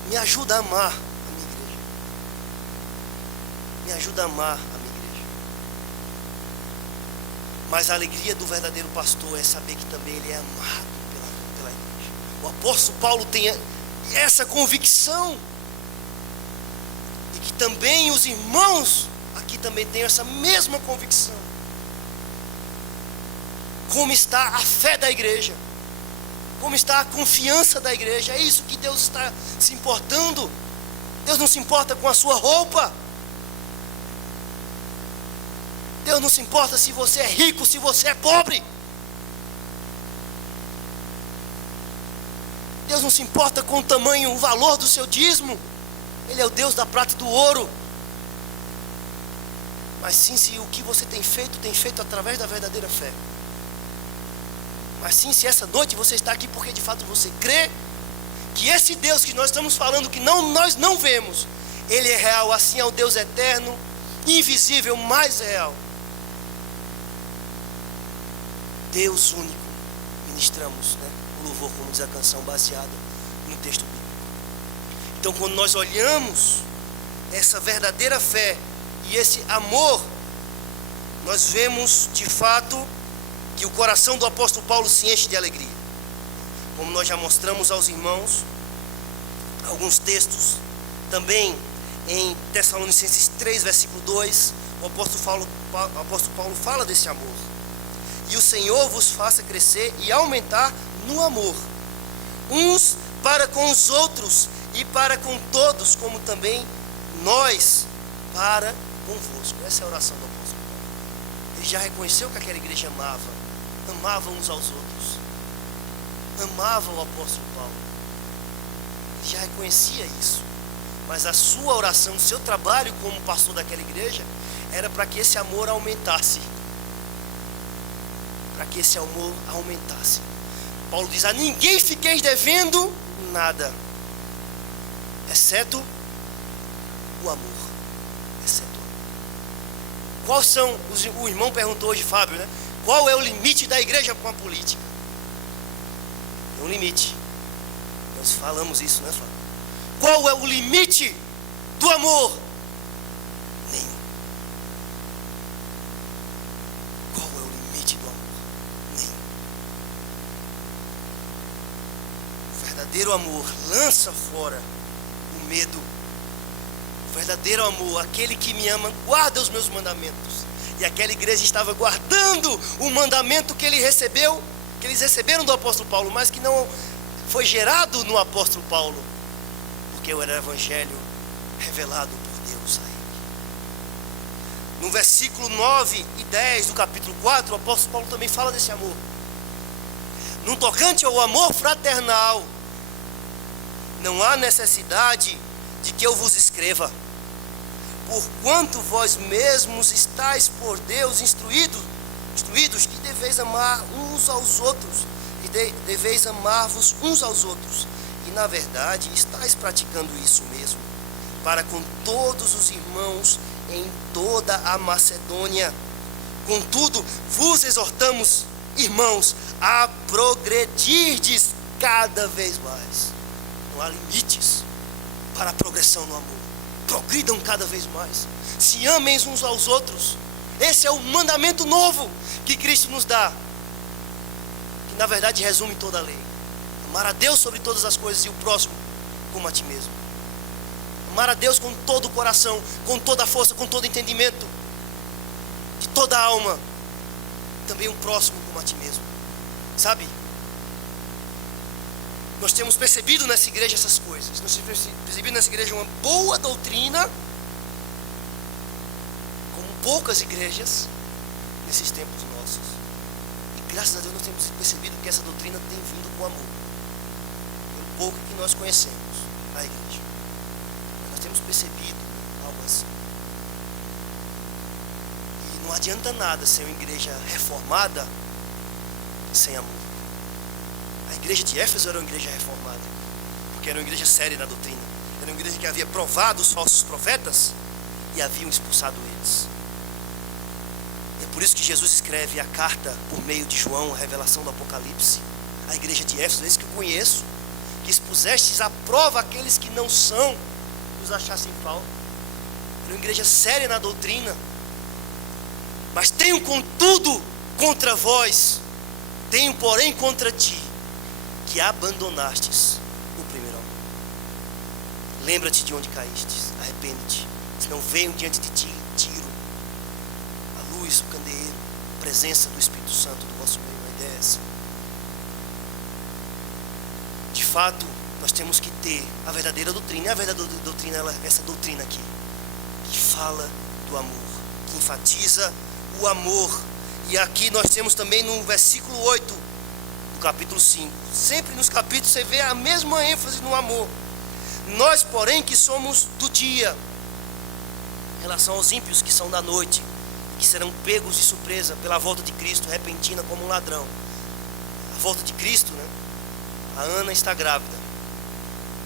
me ajuda a amar a minha igreja, me ajuda a amar a minha igreja. Mas a alegria do verdadeiro pastor é saber que também ele é amado pela igreja. O apóstolo Paulo tem essa convicção, e que também os irmãos aqui também têm essa mesma convicção. Como está a fé da igreja, como está a confiança da igreja. É isso que Deus está se importando. Deus não se importa com a sua roupa, Deus não se importa se você é rico, se você é pobre, Deus não se importa com o tamanho, o valor do seu dízimo. Ele é o Deus da prata e do ouro. Mas sim, se o que você tem feito através da verdadeira fé. Mas sim, se essa noite você está aqui porque de fato você crê que esse Deus que nós estamos falando, que nós não vemos, Ele é real, assim é o Deus eterno, invisível, mais real. Deus único, ministramos, né, o louvor, como diz a canção, baseada no texto bíblico. Então, quando nós olhamos essa verdadeira fé e esse amor, nós vemos de fato que o coração do apóstolo Paulo se enche de alegria. Como nós já mostramos aos irmãos, alguns textos, também em Tessalonicenses 3, versículo 2, o apóstolo Paulo fala desse amor. E o Senhor vos faça crescer e aumentar no amor, uns para com os outros e para com todos, como também nós para convosco. Essa é a oração do apóstolo Paulo. Ele já reconheceu que aquela igreja amava uns aos outros, amava o apóstolo Paulo. Ele já reconhecia isso. Mas a sua oração, o seu trabalho como pastor daquela igreja, era para que esse amor aumentasse. Para que esse amor aumentasse. Paulo diz: a ninguém fiqueis devendo nada, exceto o amor. Exceto o amor. Quais são, o irmão perguntou hoje, Fábio, né? Qual é o limite da igreja com a política? É um limite. Nós falamos isso, né, Fábio? Qual é o limite do amor? Nenhum. Qual é o limite do amor? Nenhum. O verdadeiro amor lança fora o medo. O verdadeiro amor, aquele que me ama, guarda os meus mandamentos. E aquela igreja estava guardando o mandamento que eles receberam do apóstolo Paulo, mas que não foi gerado no apóstolo Paulo, porque era o evangelho revelado por Deus a ele. No versículo 9 e 10 do capítulo 4, o apóstolo Paulo também fala desse amor. no tocante ao amor fraternal, não há necessidade de que eu vos escreva, porquanto vós mesmos estáis por Deus instruídos que deveis amar uns aos outros, e deveis amar-vos uns aos outros, e na verdade estáis praticando isso mesmo, para com todos os irmãos em toda a Macedônia. Contudo, vos exortamos, irmãos, a progredirdes cada vez mais. Não há limites para a progressão no amor. Progridam cada vez mais. Se amem uns aos outros. Esse é o mandamento novo que Cristo nos dá, que na verdade resume toda a lei. Amar a Deus sobre todas as coisas e o próximo como a ti mesmo. Amar a Deus com todo o coração, com toda a força, com todo o entendimento, de toda a alma. Também o próximo como a ti mesmo. Sabe? Nós temos percebido nessa igreja essas coisas. Nós temos percebido nessa igreja uma boa doutrina, como poucas igrejas nesses tempos nossos. E graças a Deus nós temos percebido que essa doutrina tem vindo com amor, pelo pouco que nós conhecemos na igreja. Nós temos percebido algo assim. E não adianta nada ser uma igreja reformada sem amor. A igreja de Éfeso era uma igreja reformada, porque era uma igreja séria na doutrina. Era uma igreja que havia provado os falsos profetas e haviam expulsado eles. E é por isso que Jesus escreve a carta por meio de João, a revelação do Apocalipse. A igreja de Éfeso, esse que eu conheço, que expusestes à prova aqueles que não são, os achassem falta. Era uma igreja séria na doutrina. Mas tenho contudo contra vós, tenho porém contra ti, que abandonastes o primeiro amor. Lembra-te de onde caístes, arrepende-te, senão venham diante de ti tiro, a luz, o candeeiro, a presença do Espírito Santo do vosso meio. A ideia é essa. De fato, nós temos que ter a verdadeira doutrina. E a verdadeira doutrina é essa doutrina aqui, que fala do amor, que enfatiza o amor. E aqui nós temos também no versículo 8 do capítulo 5. Sempre nos capítulos você vê a mesma ênfase no amor. Nós, porém, que somos do dia, em relação aos ímpios que são da noite, que serão pegos de surpresa pela volta de Cristo, repentina como um ladrão. A volta de Cristo, né? A Ana está grávida.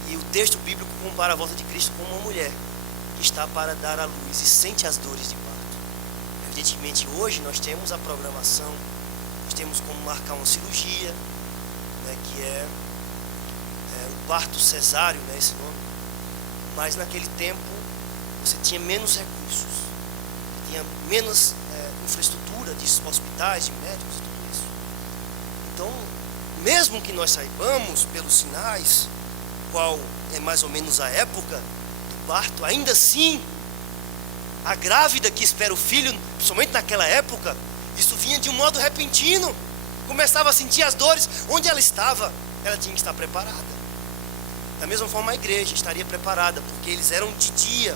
E o texto bíblico compara a volta de Cristo com uma mulher que está para dar à luz e sente as dores de parto. Evidentemente, hoje nós temos a programação, nós temos como marcar uma cirurgia, né, que é o parto cesáreo, né, esse nome. Mas naquele tempo você tinha menos recursos, tinha menos infraestrutura de hospitais, de médicos e tudo isso. Então, mesmo que nós saibamos pelos sinais qual é mais ou menos a época do parto, ainda assim a grávida que espera o filho, principalmente naquela época, isso vinha de um modo repentino. Começava a sentir as dores. Onde ela estava, ela tinha que estar preparada. Da mesma forma a igreja estaria preparada, porque eles eram de dia.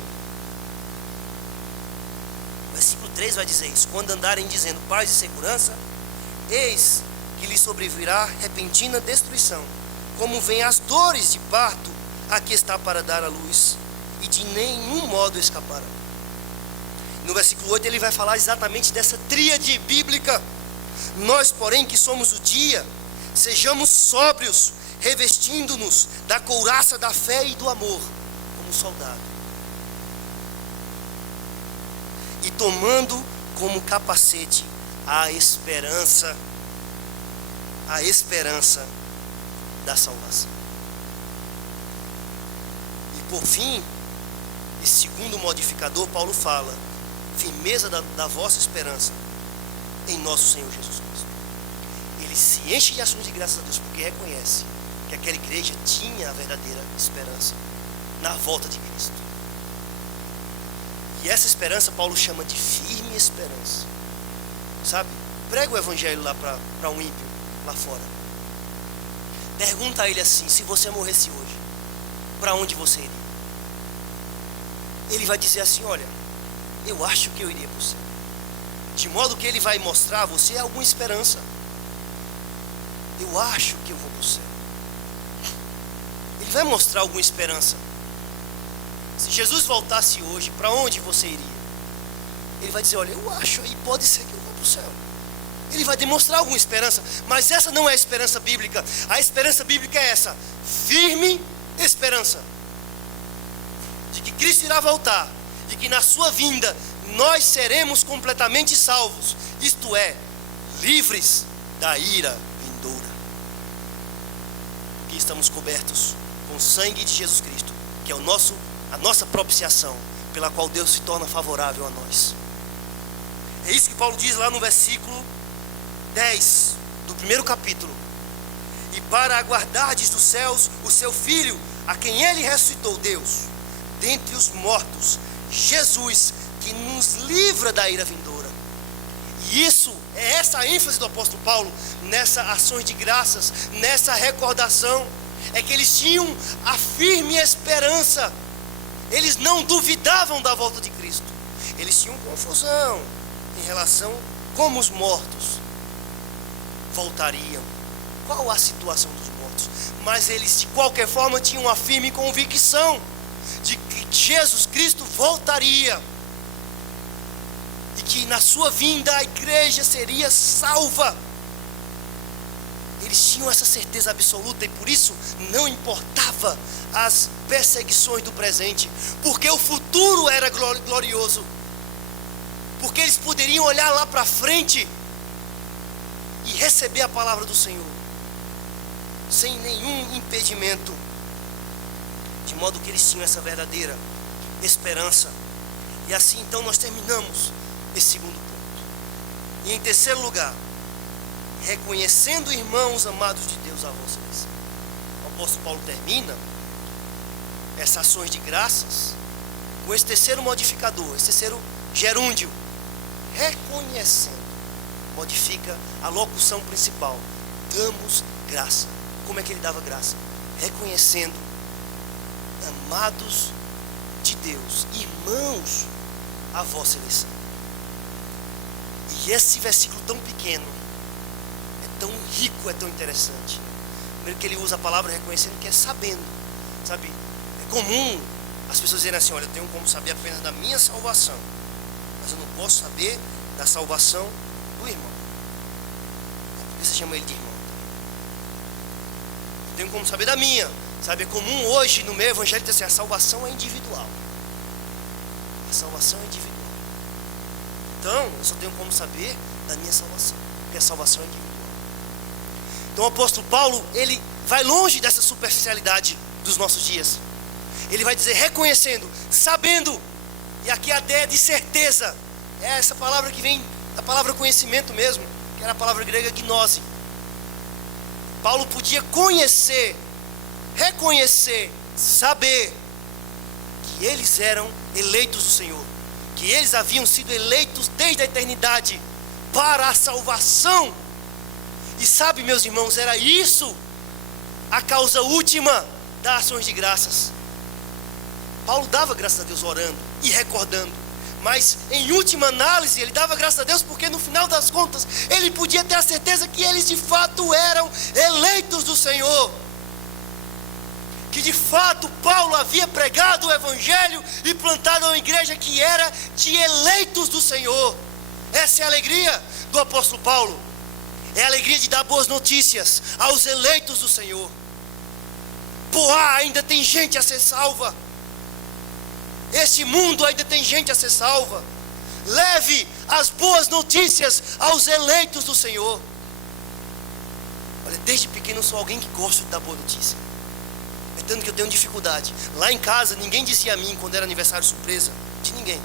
O versículo 3 vai dizer isso: quando andarem dizendo paz e segurança, eis que lhes sobrevirá repentina destruição, como vem as dores de parto a que está para dar à luz, e de nenhum modo escapará. No versículo 8 ele vai falar exatamente dessa tríade bíblica. Nós, porém, que somos o dia, sejamos sóbrios, revestindo-nos da couraça da fé e do amor, como soldado, e tomando como capacete a esperança da salvação. E por fim, esse segundo modificador, Paulo fala: firmeza da vossa esperança em nosso Senhor Jesus Cristo. Ele se enche de ações de graças a Deus, porque reconhece que aquela igreja tinha a verdadeira esperança na volta de Cristo. E essa esperança Paulo chama de firme esperança. Sabe? Prega o evangelho lá para um ímpio lá fora. Pergunta a ele assim: se você morresse hoje, para onde você iria? Ele vai dizer assim: olha, eu acho que eu iria para o céu. De modo que ele vai mostrar a você alguma esperança. eu acho que eu vou para o céu. Ele vai mostrar alguma esperança. Se Jesus voltasse hoje, para onde você iria? Ele vai dizer, olha, eu acho aí, pode ser que eu vá para o céu. Ele vai demonstrar alguma esperança, mas essa não é a esperança bíblica. A esperança bíblica é essa, firme esperança, de que Cristo irá voltar, de que na sua vinda nós seremos completamente salvos, isto é, livres da ira vindoura, porque estamos cobertos com o sangue de Jesus Cristo, que é a nossa propiciação, pela qual Deus se torna favorável a nós. É isso que Paulo diz lá no versículo 10 do primeiro capítulo. E para aguardardes dos céus o seu Filho, a quem ele ressuscitou, Deus, dentre os mortos, Jesus, que nos livra da ira vindoura. E isso é essa a ênfase do apóstolo Paulo nessa ações de graças, nessa recordação, é que eles tinham a firme esperança. Eles não duvidavam da volta de Cristo. Eles tinham confusão em relação como os mortos voltariam, qual a situação dos mortos, mas eles de qualquer forma tinham uma firme convicção de que Jesus Cristo voltaria e que na sua vinda a igreja seria salva. Eles tinham essa certeza absoluta e por isso não importava as perseguições do presente, porque o futuro era glorioso, porque eles poderiam olhar lá para frente e receber a palavra do Senhor sem nenhum impedimento, de modo que eles tinham essa verdadeira esperança. E assim então nós terminamos esse segundo ponto. E em terceiro lugar, reconhecendo, irmãos amados de Deus, a vossa eleição. O apóstolo Paulo termina essas ações de graças com esse terceiro modificador, esse terceiro gerúndio, reconhecendo. Modifica a locução principal, damos graça. Como é que ele dava graça? Reconhecendo, amados de Deus, irmãos, a vossa eleição. E esse versículo tão pequeno é tão rico, é tão interessante. Primeiro que ele usa a palavra reconhecendo, que é sabendo, sabe? É comum as pessoas dizerem assim, olha, eu tenho como saber apenas da minha salvação, mas eu não posso saber da salvação do irmão. Por que você chama ele de irmão? Eu tenho como saber da minha, sabe? É comum hoje no meio evangélico dizer assim, a salvação é individual. A salvação é individual. Então, eu só tenho como saber da minha salvação, porque a salvação é individual. Então o apóstolo Paulo, ele vai longe dessa superficialidade dos nossos dias. Ele vai dizer reconhecendo, sabendo, e aqui a ideia de certeza, é essa palavra que vem da palavra conhecimento mesmo, que era a palavra grega gnose. Paulo podia conhecer, reconhecer, saber que eles eram eleitos do Senhor, que eles haviam sido eleitos desde a eternidade para a salvação. E sabe, meus irmãos, era isso a causa última das ações de graças. Paulo dava graças a Deus orando e recordando, mas em última análise ele dava graças a Deus porque no final das contas ele podia ter a certeza que eles de fato eram eleitos do Senhor, que de fato Paulo havia pregado o evangelho e plantado uma igreja que era de eleitos do Senhor. Essa é a alegria do apóstolo Paulo, é a alegria de dar boas notícias aos eleitos do Senhor. Poá, ainda tem gente a ser salva. Este mundo ainda tem gente a ser salva. Leve as boas notícias aos eleitos do Senhor. Olha, desde pequeno eu sou alguém que gosta de dar boa notícia. É tanto que eu tenho dificuldade. Lá em casa ninguém dizia a mim quando era aniversário surpresa. De ninguém.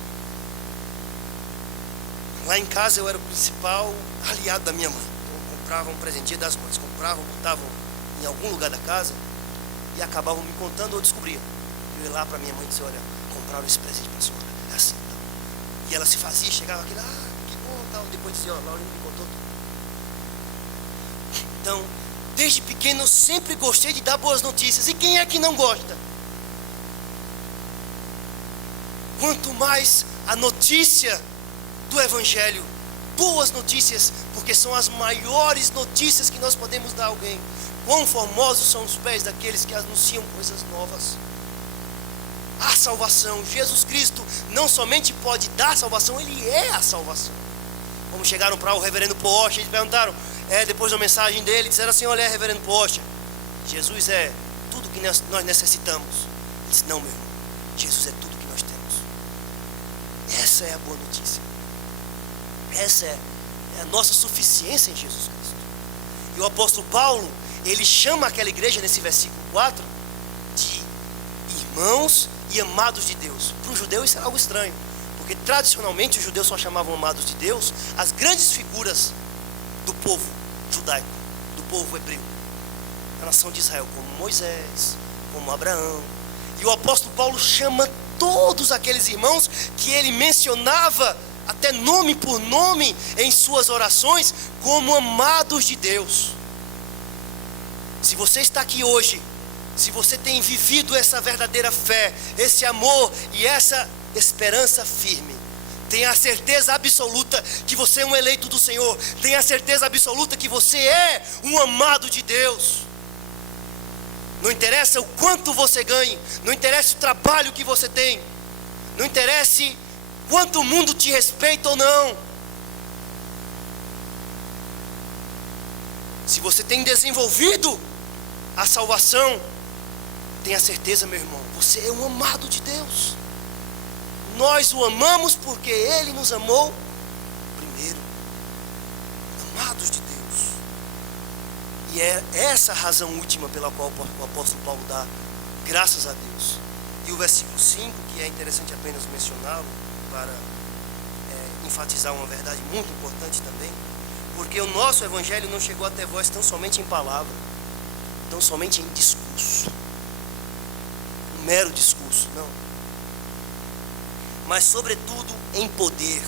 Lá em casa eu era o principal aliado da minha mãe. Eu comprava um presente, Dia das Mães. Compravam, botavam em algum lugar da casa e acabavam me contando ou descobriam. Eu ia lá para minha mãe e dizia, olha, compraram esse presente para a senhora, é assim, então. E ela se fazia, chegava aqui, que bom, tal. Depois dizia, ó, Laurina me contou tudo. Então, desde pequeno eu sempre gostei de dar boas notícias. E quem é que não gosta? Quanto mais a notícia do evangelho boas notícias, porque são as maiores notícias que nós podemos dar a alguém. Quão formosos são os pés daqueles que anunciam coisas novas. A salvação, Jesus Cristo não somente pode dar salvação, Ele é a salvação. Como chegaram para o reverendo Porsche, eles perguntaram, depois da mensagem dele, disseram assim: olha, reverendo Porsche, Jesus é tudo que nós necessitamos. Ele disse: não, meu irmão, Jesus é tudo que nós temos. Essa é a boa notícia. Essa é a nossa suficiência em Jesus Cristo. E o apóstolo Paulo, ele chama aquela igreja nesse versículo 4 de irmãos e amados de Deus. Para um judeu isso era algo estranho, porque tradicionalmente os judeus só chamavam amados de Deus as grandes figuras do povo judaico, do povo hebreu, da nação de Israel, como Moisés, como Abraão. E o apóstolo Paulo chama todos aqueles irmãos que ele mencionava até nome por nome em suas orações como amados de Deus. Se você está aqui hoje, se você tem vivido essa verdadeira fé, esse amor e essa esperança firme, tenha a certeza absoluta que você é um eleito do Senhor. Tenha a certeza absoluta que você é um amado de Deus. Não interessa o quanto você ganhe, não interessa o trabalho que você tem, não interessa quanto o mundo te respeita ou não. Se você tem desenvolvido a salvação, tenha certeza, meu irmão, você é um amado de Deus. Nós o amamos porque Ele nos amou primeiro. Amados de Deus. E é essa a razão última pela qual o apóstolo Paulo dá graças a Deus. E o versículo 5, que é interessante apenas mencioná-lo para enfatizar uma verdade muito importante também, porque o nosso evangelho não chegou até vós tão somente em palavra, tão somente em discurso, um mero discurso, não, mas sobretudo em poder.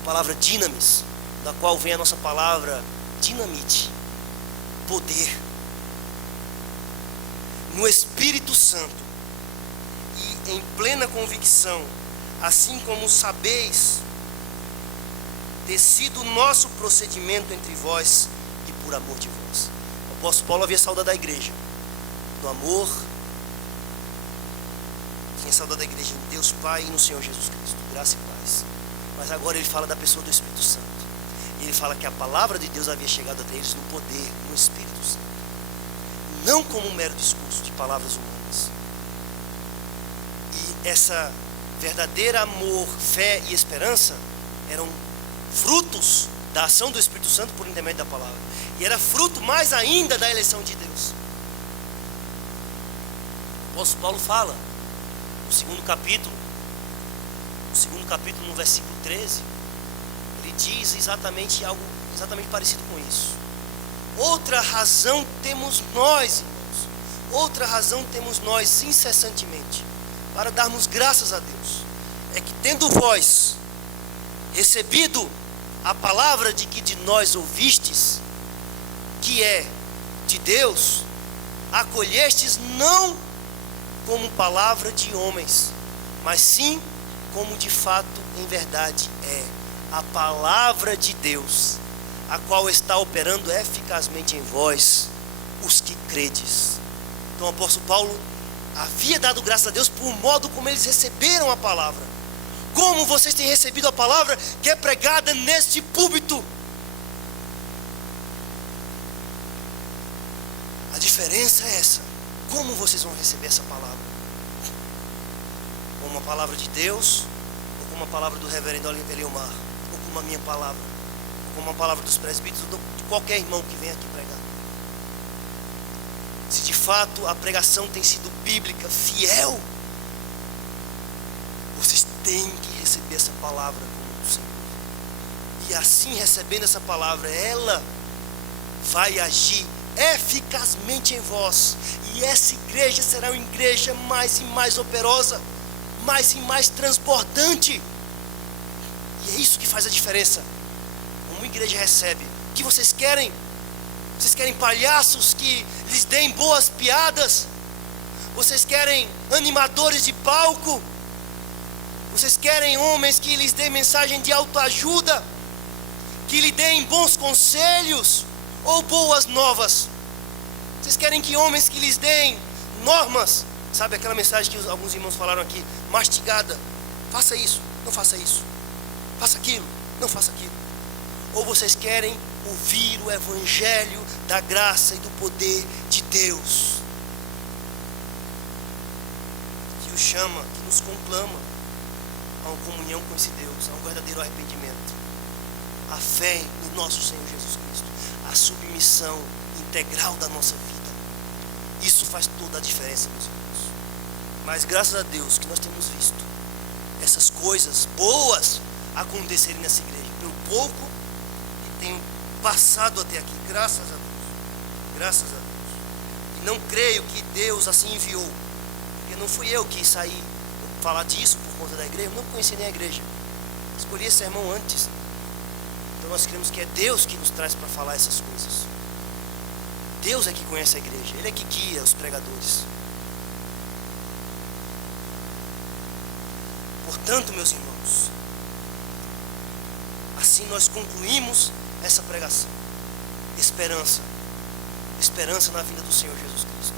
A palavra dinamis, da qual vem a nossa palavra dinamite, poder, no Espírito Santo e em plena convicção, assim como sabeis ter sido o nosso procedimento entre vós e por amor de vós. O apóstolo Paulo havia saudado a igreja do amor, tinha saudado a igreja em Deus Pai e no Senhor Jesus Cristo, graça e paz. Mas agora ele fala da pessoa do Espírito Santo. Ele fala que a palavra de Deus havia chegado até eles no poder, no Espírito Santo, não como um mero discurso de palavras humanas. E essa verdadeira amor, fé e esperança eram frutos da ação do Espírito Santo por intermédio da palavra, e era fruto mais ainda da eleição de Deus. O apóstolo Paulo fala no segundo capítulo, no versículo 13, ele diz exatamente algo parecido com isso. Outra razão temos nós, irmãos, outra razão temos nós incessantemente para darmos graças a Deus, é que tendo vós recebido a palavra de que de nós ouvistes, que é de Deus, acolhestes não como palavra de homens, mas sim como de fato em verdade é a palavra de Deus, a qual está operando eficazmente em vós, os que credes. Então o apóstolo Paulo havia dado graças a Deus por modo como eles receberam a palavra. Como vocês têm recebido a palavra que é pregada neste púlpito? A diferença é essa. Como vocês vão receber essa palavra? Como uma palavra de Deus, ou como uma palavra do reverendo Eliomar, ou como a minha palavra, ou como uma palavra dos presbíteros, ou de qualquer irmão que venha aqui pregar? Se de fato a pregação tem sido bíblica, fiel, vocês têm que receber essa palavra como do Senhor. E assim, recebendo essa palavra, ela vai agir eficazmente em vós. E essa igreja será uma igreja mais e mais operosa, mais e mais transbordante. E é isso que faz a diferença. Como a igreja recebe. O que vocês querem? Vocês querem palhaços que lhes deem boas piadas? Vocês querem animadores de palco? Vocês querem homens que lhes deem mensagem de autoajuda? que lhe deem bons conselhos ou boas novas? Vocês querem que homens que lhes deem normas? Sabe aquela mensagem que alguns irmãos falaram aqui, mastigada? Faça isso, não faça isso. Faça aquilo, não faça aquilo. Ou vocês querem ouvir o evangelho da graça e do poder de Deus, que os chama, que nos conclama a uma comunhão com esse Deus, a um verdadeiro arrependimento, a fé no nosso Senhor Jesus Cristo, a submissão integral da nossa vida. Isso faz toda a diferença, meus irmãos. Mas graças a Deus que nós temos visto essas coisas boas acontecerem nessa igreja, pelo pouco que tenho passado até aqui, graças a Deus, graças a Deus. E não creio que Deus assim enviou, porque não fui eu que saí falar disso por conta da igreja. Eu não conhecia nem a igreja, escolhi esse sermão antes. Então nós cremos que é Deus que nos traz para falar essas coisas. Deus é que conhece a igreja, Ele é que guia os pregadores. Portanto, meus irmãos, assim nós concluímos essa pregação. Esperança, esperança na vinda do Senhor Jesus Cristo.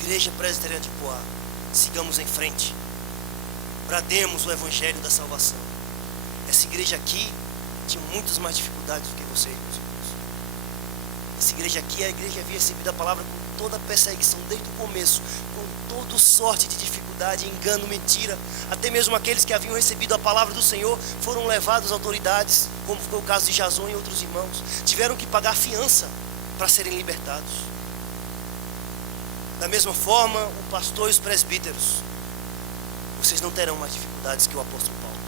Igreja Presbiteriana de Poá, sigamos em frente, brademos o evangelho da salvação. Essa igreja aqui tinha muitas mais dificuldades do que vocês, meus irmãos. Essa igreja aqui, a igreja havia recebido a palavra com toda a perseguição desde o começo, com toda sorte de dificuldade, engano, mentira. Até mesmo aqueles que haviam recebido a palavra do Senhor foram levados às autoridades, como foi o caso de Jason e outros irmãos. Tiveram que pagar fiança para serem libertados. Da mesma forma, o pastor e os presbíteros, vocês não terão mais dificuldades que o apóstolo Paulo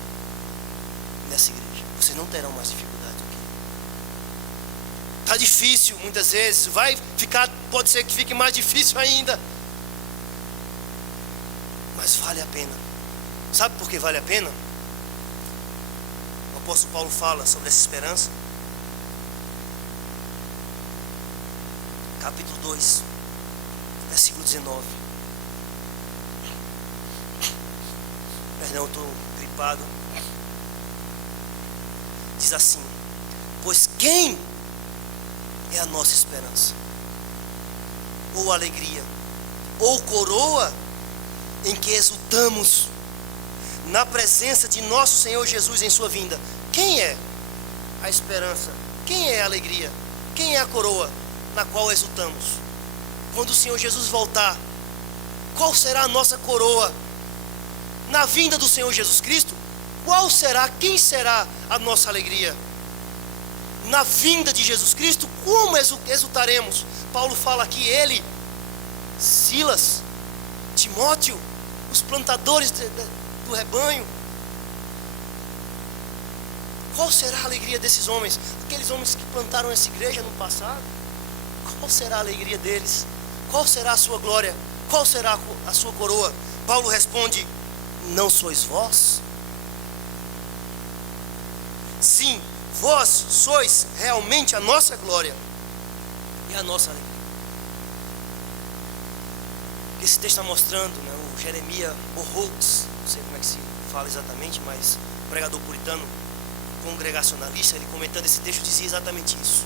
nessa igreja. Vocês não terão mais dificuldades. Está difícil muitas vezes, pode ser que fique mais difícil ainda, mas vale a pena. Sabe por que vale a pena? O apóstolo Paulo fala sobre essa esperança, capítulo 2, versículo 19. Perdão, estou gripado. Diz assim: pois quem é a nossa esperança, ou alegria, ou coroa em que exultamos na presença de nosso Senhor Jesus em sua vinda? Quem é a esperança? Quem é a alegria? Quem é a coroa na qual exultamos? Quando o Senhor Jesus voltar, qual será a nossa coroa? Na vinda do Senhor Jesus Cristo, quem será a nossa alegria? Na vinda de Jesus Cristo, como exultaremos? Paulo fala aqui, ele, Silas, Timóteo, os plantadores do rebanho. Qual será a alegria desses homens? Aqueles homens que plantaram essa igreja no passado. Qual será a alegria deles? Qual será a sua glória? Qual será a sua coroa? Paulo responde: não sois vós? Sim, vós sois realmente a nossa glória e a nossa alegria. Esse texto está mostrando, o Jeremias Burroughs, não sei como é que se fala exatamente, mas pregador puritano, congregacionalista, ele comentando esse texto dizia exatamente isso.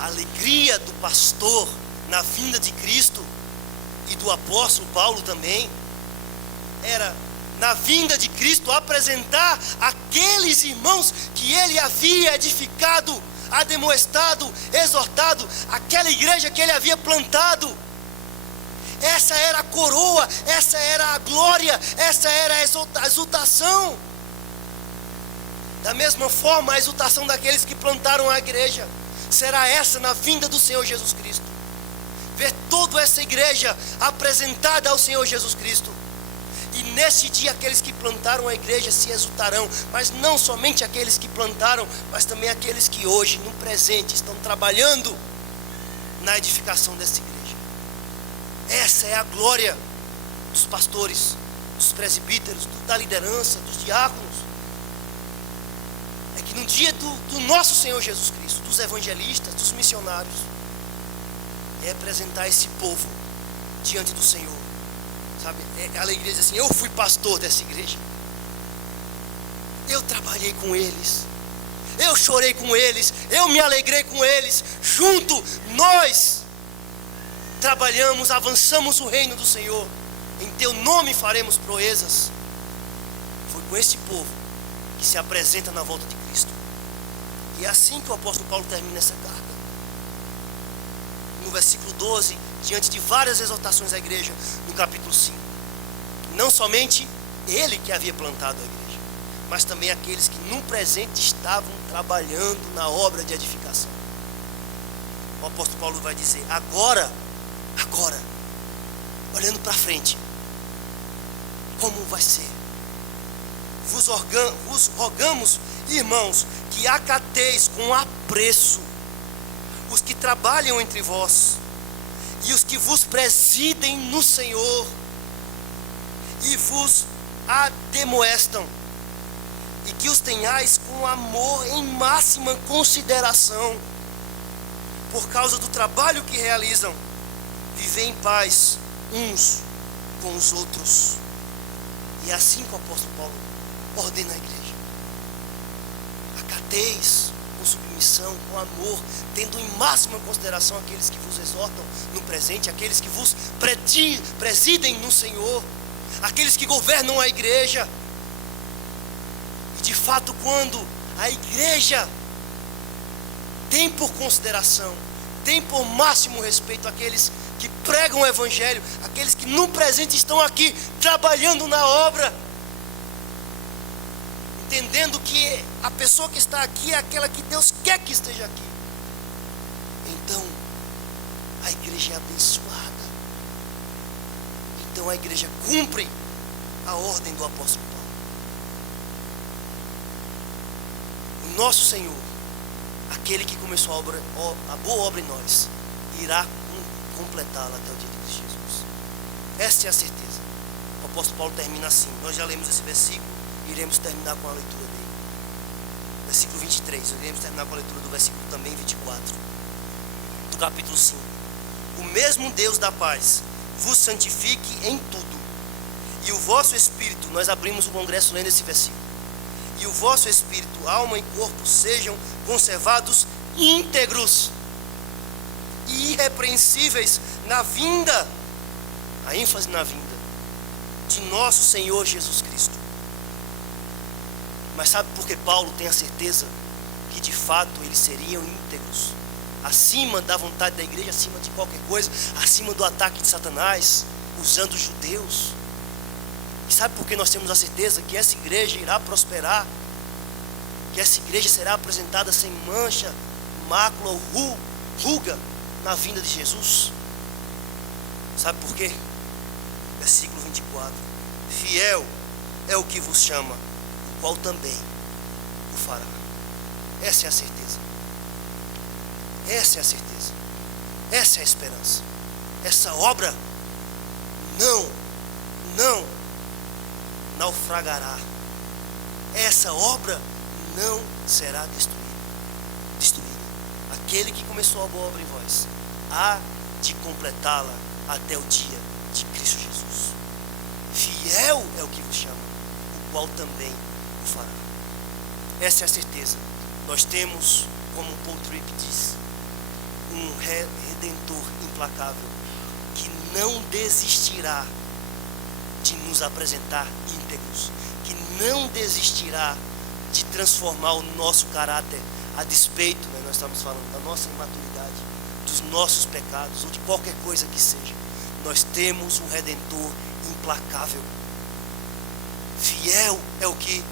A alegria do pastor na vinda de Cristo e do apóstolo Paulo também era, na vinda de Cristo, apresentar aqueles irmãos que ele havia edificado, admoestado, exortado, aquela igreja que ele havia plantado. Essa era a coroa, essa era a glória, essa era a exultação. Da mesma forma, a exultação daqueles que plantaram a igreja será essa na vinda do Senhor Jesus Cristo. Ver toda essa igreja apresentada ao Senhor Jesus Cristo. E nesse dia aqueles que plantaram a igreja se exultarão, mas não somente aqueles que plantaram, mas também aqueles que hoje, no presente, estão trabalhando na edificação dessa igreja. Essa é a glória dos pastores, dos presbíteros, da liderança, dos diáconos. É que no dia do nosso Senhor Jesus Cristo, dos evangelistas, dos missionários, é apresentar esse povo diante do Senhor. Sabe, a alegria diz assim: eu fui pastor dessa igreja, eu trabalhei com eles, eu chorei com eles, eu me alegrei com eles. Junto nós trabalhamos, avançamos o reino do Senhor. Em teu nome faremos proezas. Foi com esse povo que se apresenta na volta de Cristo. E é assim que o apóstolo Paulo termina essa carta. No versículo 12, diante de várias exortações à igreja, no capítulo 5. Não somente ele que havia plantado a igreja, mas também aqueles que no presente estavam trabalhando na obra de edificação. O apóstolo Paulo vai dizer: agora, olhando para frente, como vai ser? Vos rogamos, irmãos, que acateis com apreço os que trabalham entre vós e os que vos presidem no Senhor e vos ademoestam, e que os tenhais com amor em máxima consideração, por causa do trabalho que realizam. Viver em paz uns com os outros. E é assim que o apóstolo Paulo ordena a igreja: acateis com submissão, com amor, tendo em máxima consideração aqueles que vos exortam no presente, aqueles que vos presidem no Senhor, aqueles que governam a igreja. E de fato, quando a igreja tem por consideração, tem por máximo respeito aqueles que pregam o evangelho, aqueles que no presente estão aqui trabalhando na obra, entendendo que a pessoa que está aqui é aquela que Deus quer que esteja aqui, então a igreja é abençoada. Então a igreja cumpre a ordem do apóstolo Paulo. O nosso Senhor, aquele que começou a boa obra em nós, irá completá-la até o dia de Jesus. Esta é a certeza. O apóstolo Paulo termina assim. Nós já lemos esse versículo e iremos terminar com a leitura dele. Versículo 23. Iremos terminar com a leitura do versículo também 24. Do capítulo 5. O mesmo Deus da paz vos santifique em tudo. E o vosso espírito, nós abrimos o congresso lendo esse versículo. E o vosso espírito, alma e corpo sejam conservados íntegros e irrepreensíveis na vinda, a ênfase na vinda, de nosso Senhor Jesus Cristo. Mas sabe por que Paulo tem a certeza que de fato eles seriam íntegros, acima da vontade da igreja, acima de qualquer coisa, acima do ataque de Satanás, usando os judeus? E sabe por que nós temos a certeza que essa igreja irá prosperar, que essa igreja será apresentada sem mancha, mácula ou ruga na vinda de Jesus? Sabe por quê? Versículo 24: fiel é o que vos chama, o qual também o fará. Essa é a certeza. Essa é a certeza. Essa é a esperança. Essa obra não naufragará. Essa obra não será destruída. Aquele que começou a boa obra em vós há de completá-la até o dia de Cristo Jesus. Fiel é o que vos chama, o qual também o fará. Essa é a certeza. Nós temos, como Paul Tripp diz, um redentor implacável que não desistirá de nos apresentar íntegros, que não desistirá de transformar o nosso caráter a despeito, nós estamos falando da nossa imaturidade, dos nossos pecados ou de qualquer coisa que seja. Nós temos um redentor implacável. Fiel é o que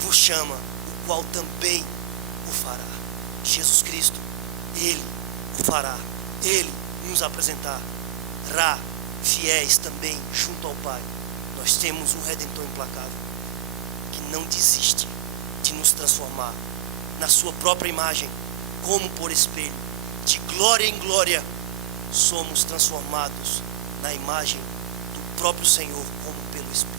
vos chama, o qual também o fará. Jesus Cristo, Ele o fará, Ele nos apresentará fiéis também junto ao Pai. Nós temos um redentor implacável que não desiste de nos transformar na sua própria imagem, como por espelho, de glória em glória, somos transformados na imagem do próprio Senhor, como pelo Espírito.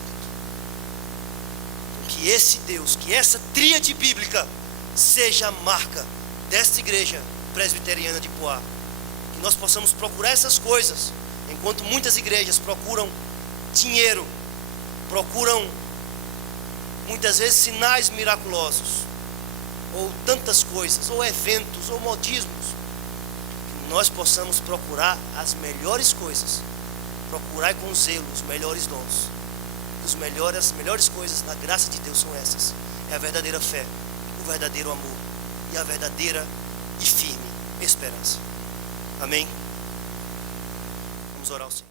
Que esse Deus, que essa tríade bíblica seja a marca desta igreja presbiteriana de Poá. Que nós possamos procurar essas coisas, enquanto muitas igrejas procuram dinheiro, procuram muitas vezes sinais miraculosos, ou tantas coisas, ou eventos, ou modismos, que nós possamos procurar as melhores coisas, procurar com zelo os melhores dons. As melhores coisas da graça de Deus são essas: é a verdadeira fé, o verdadeiro amor e a verdadeira e firme esperança. Amém? Vamos orar ao Senhor.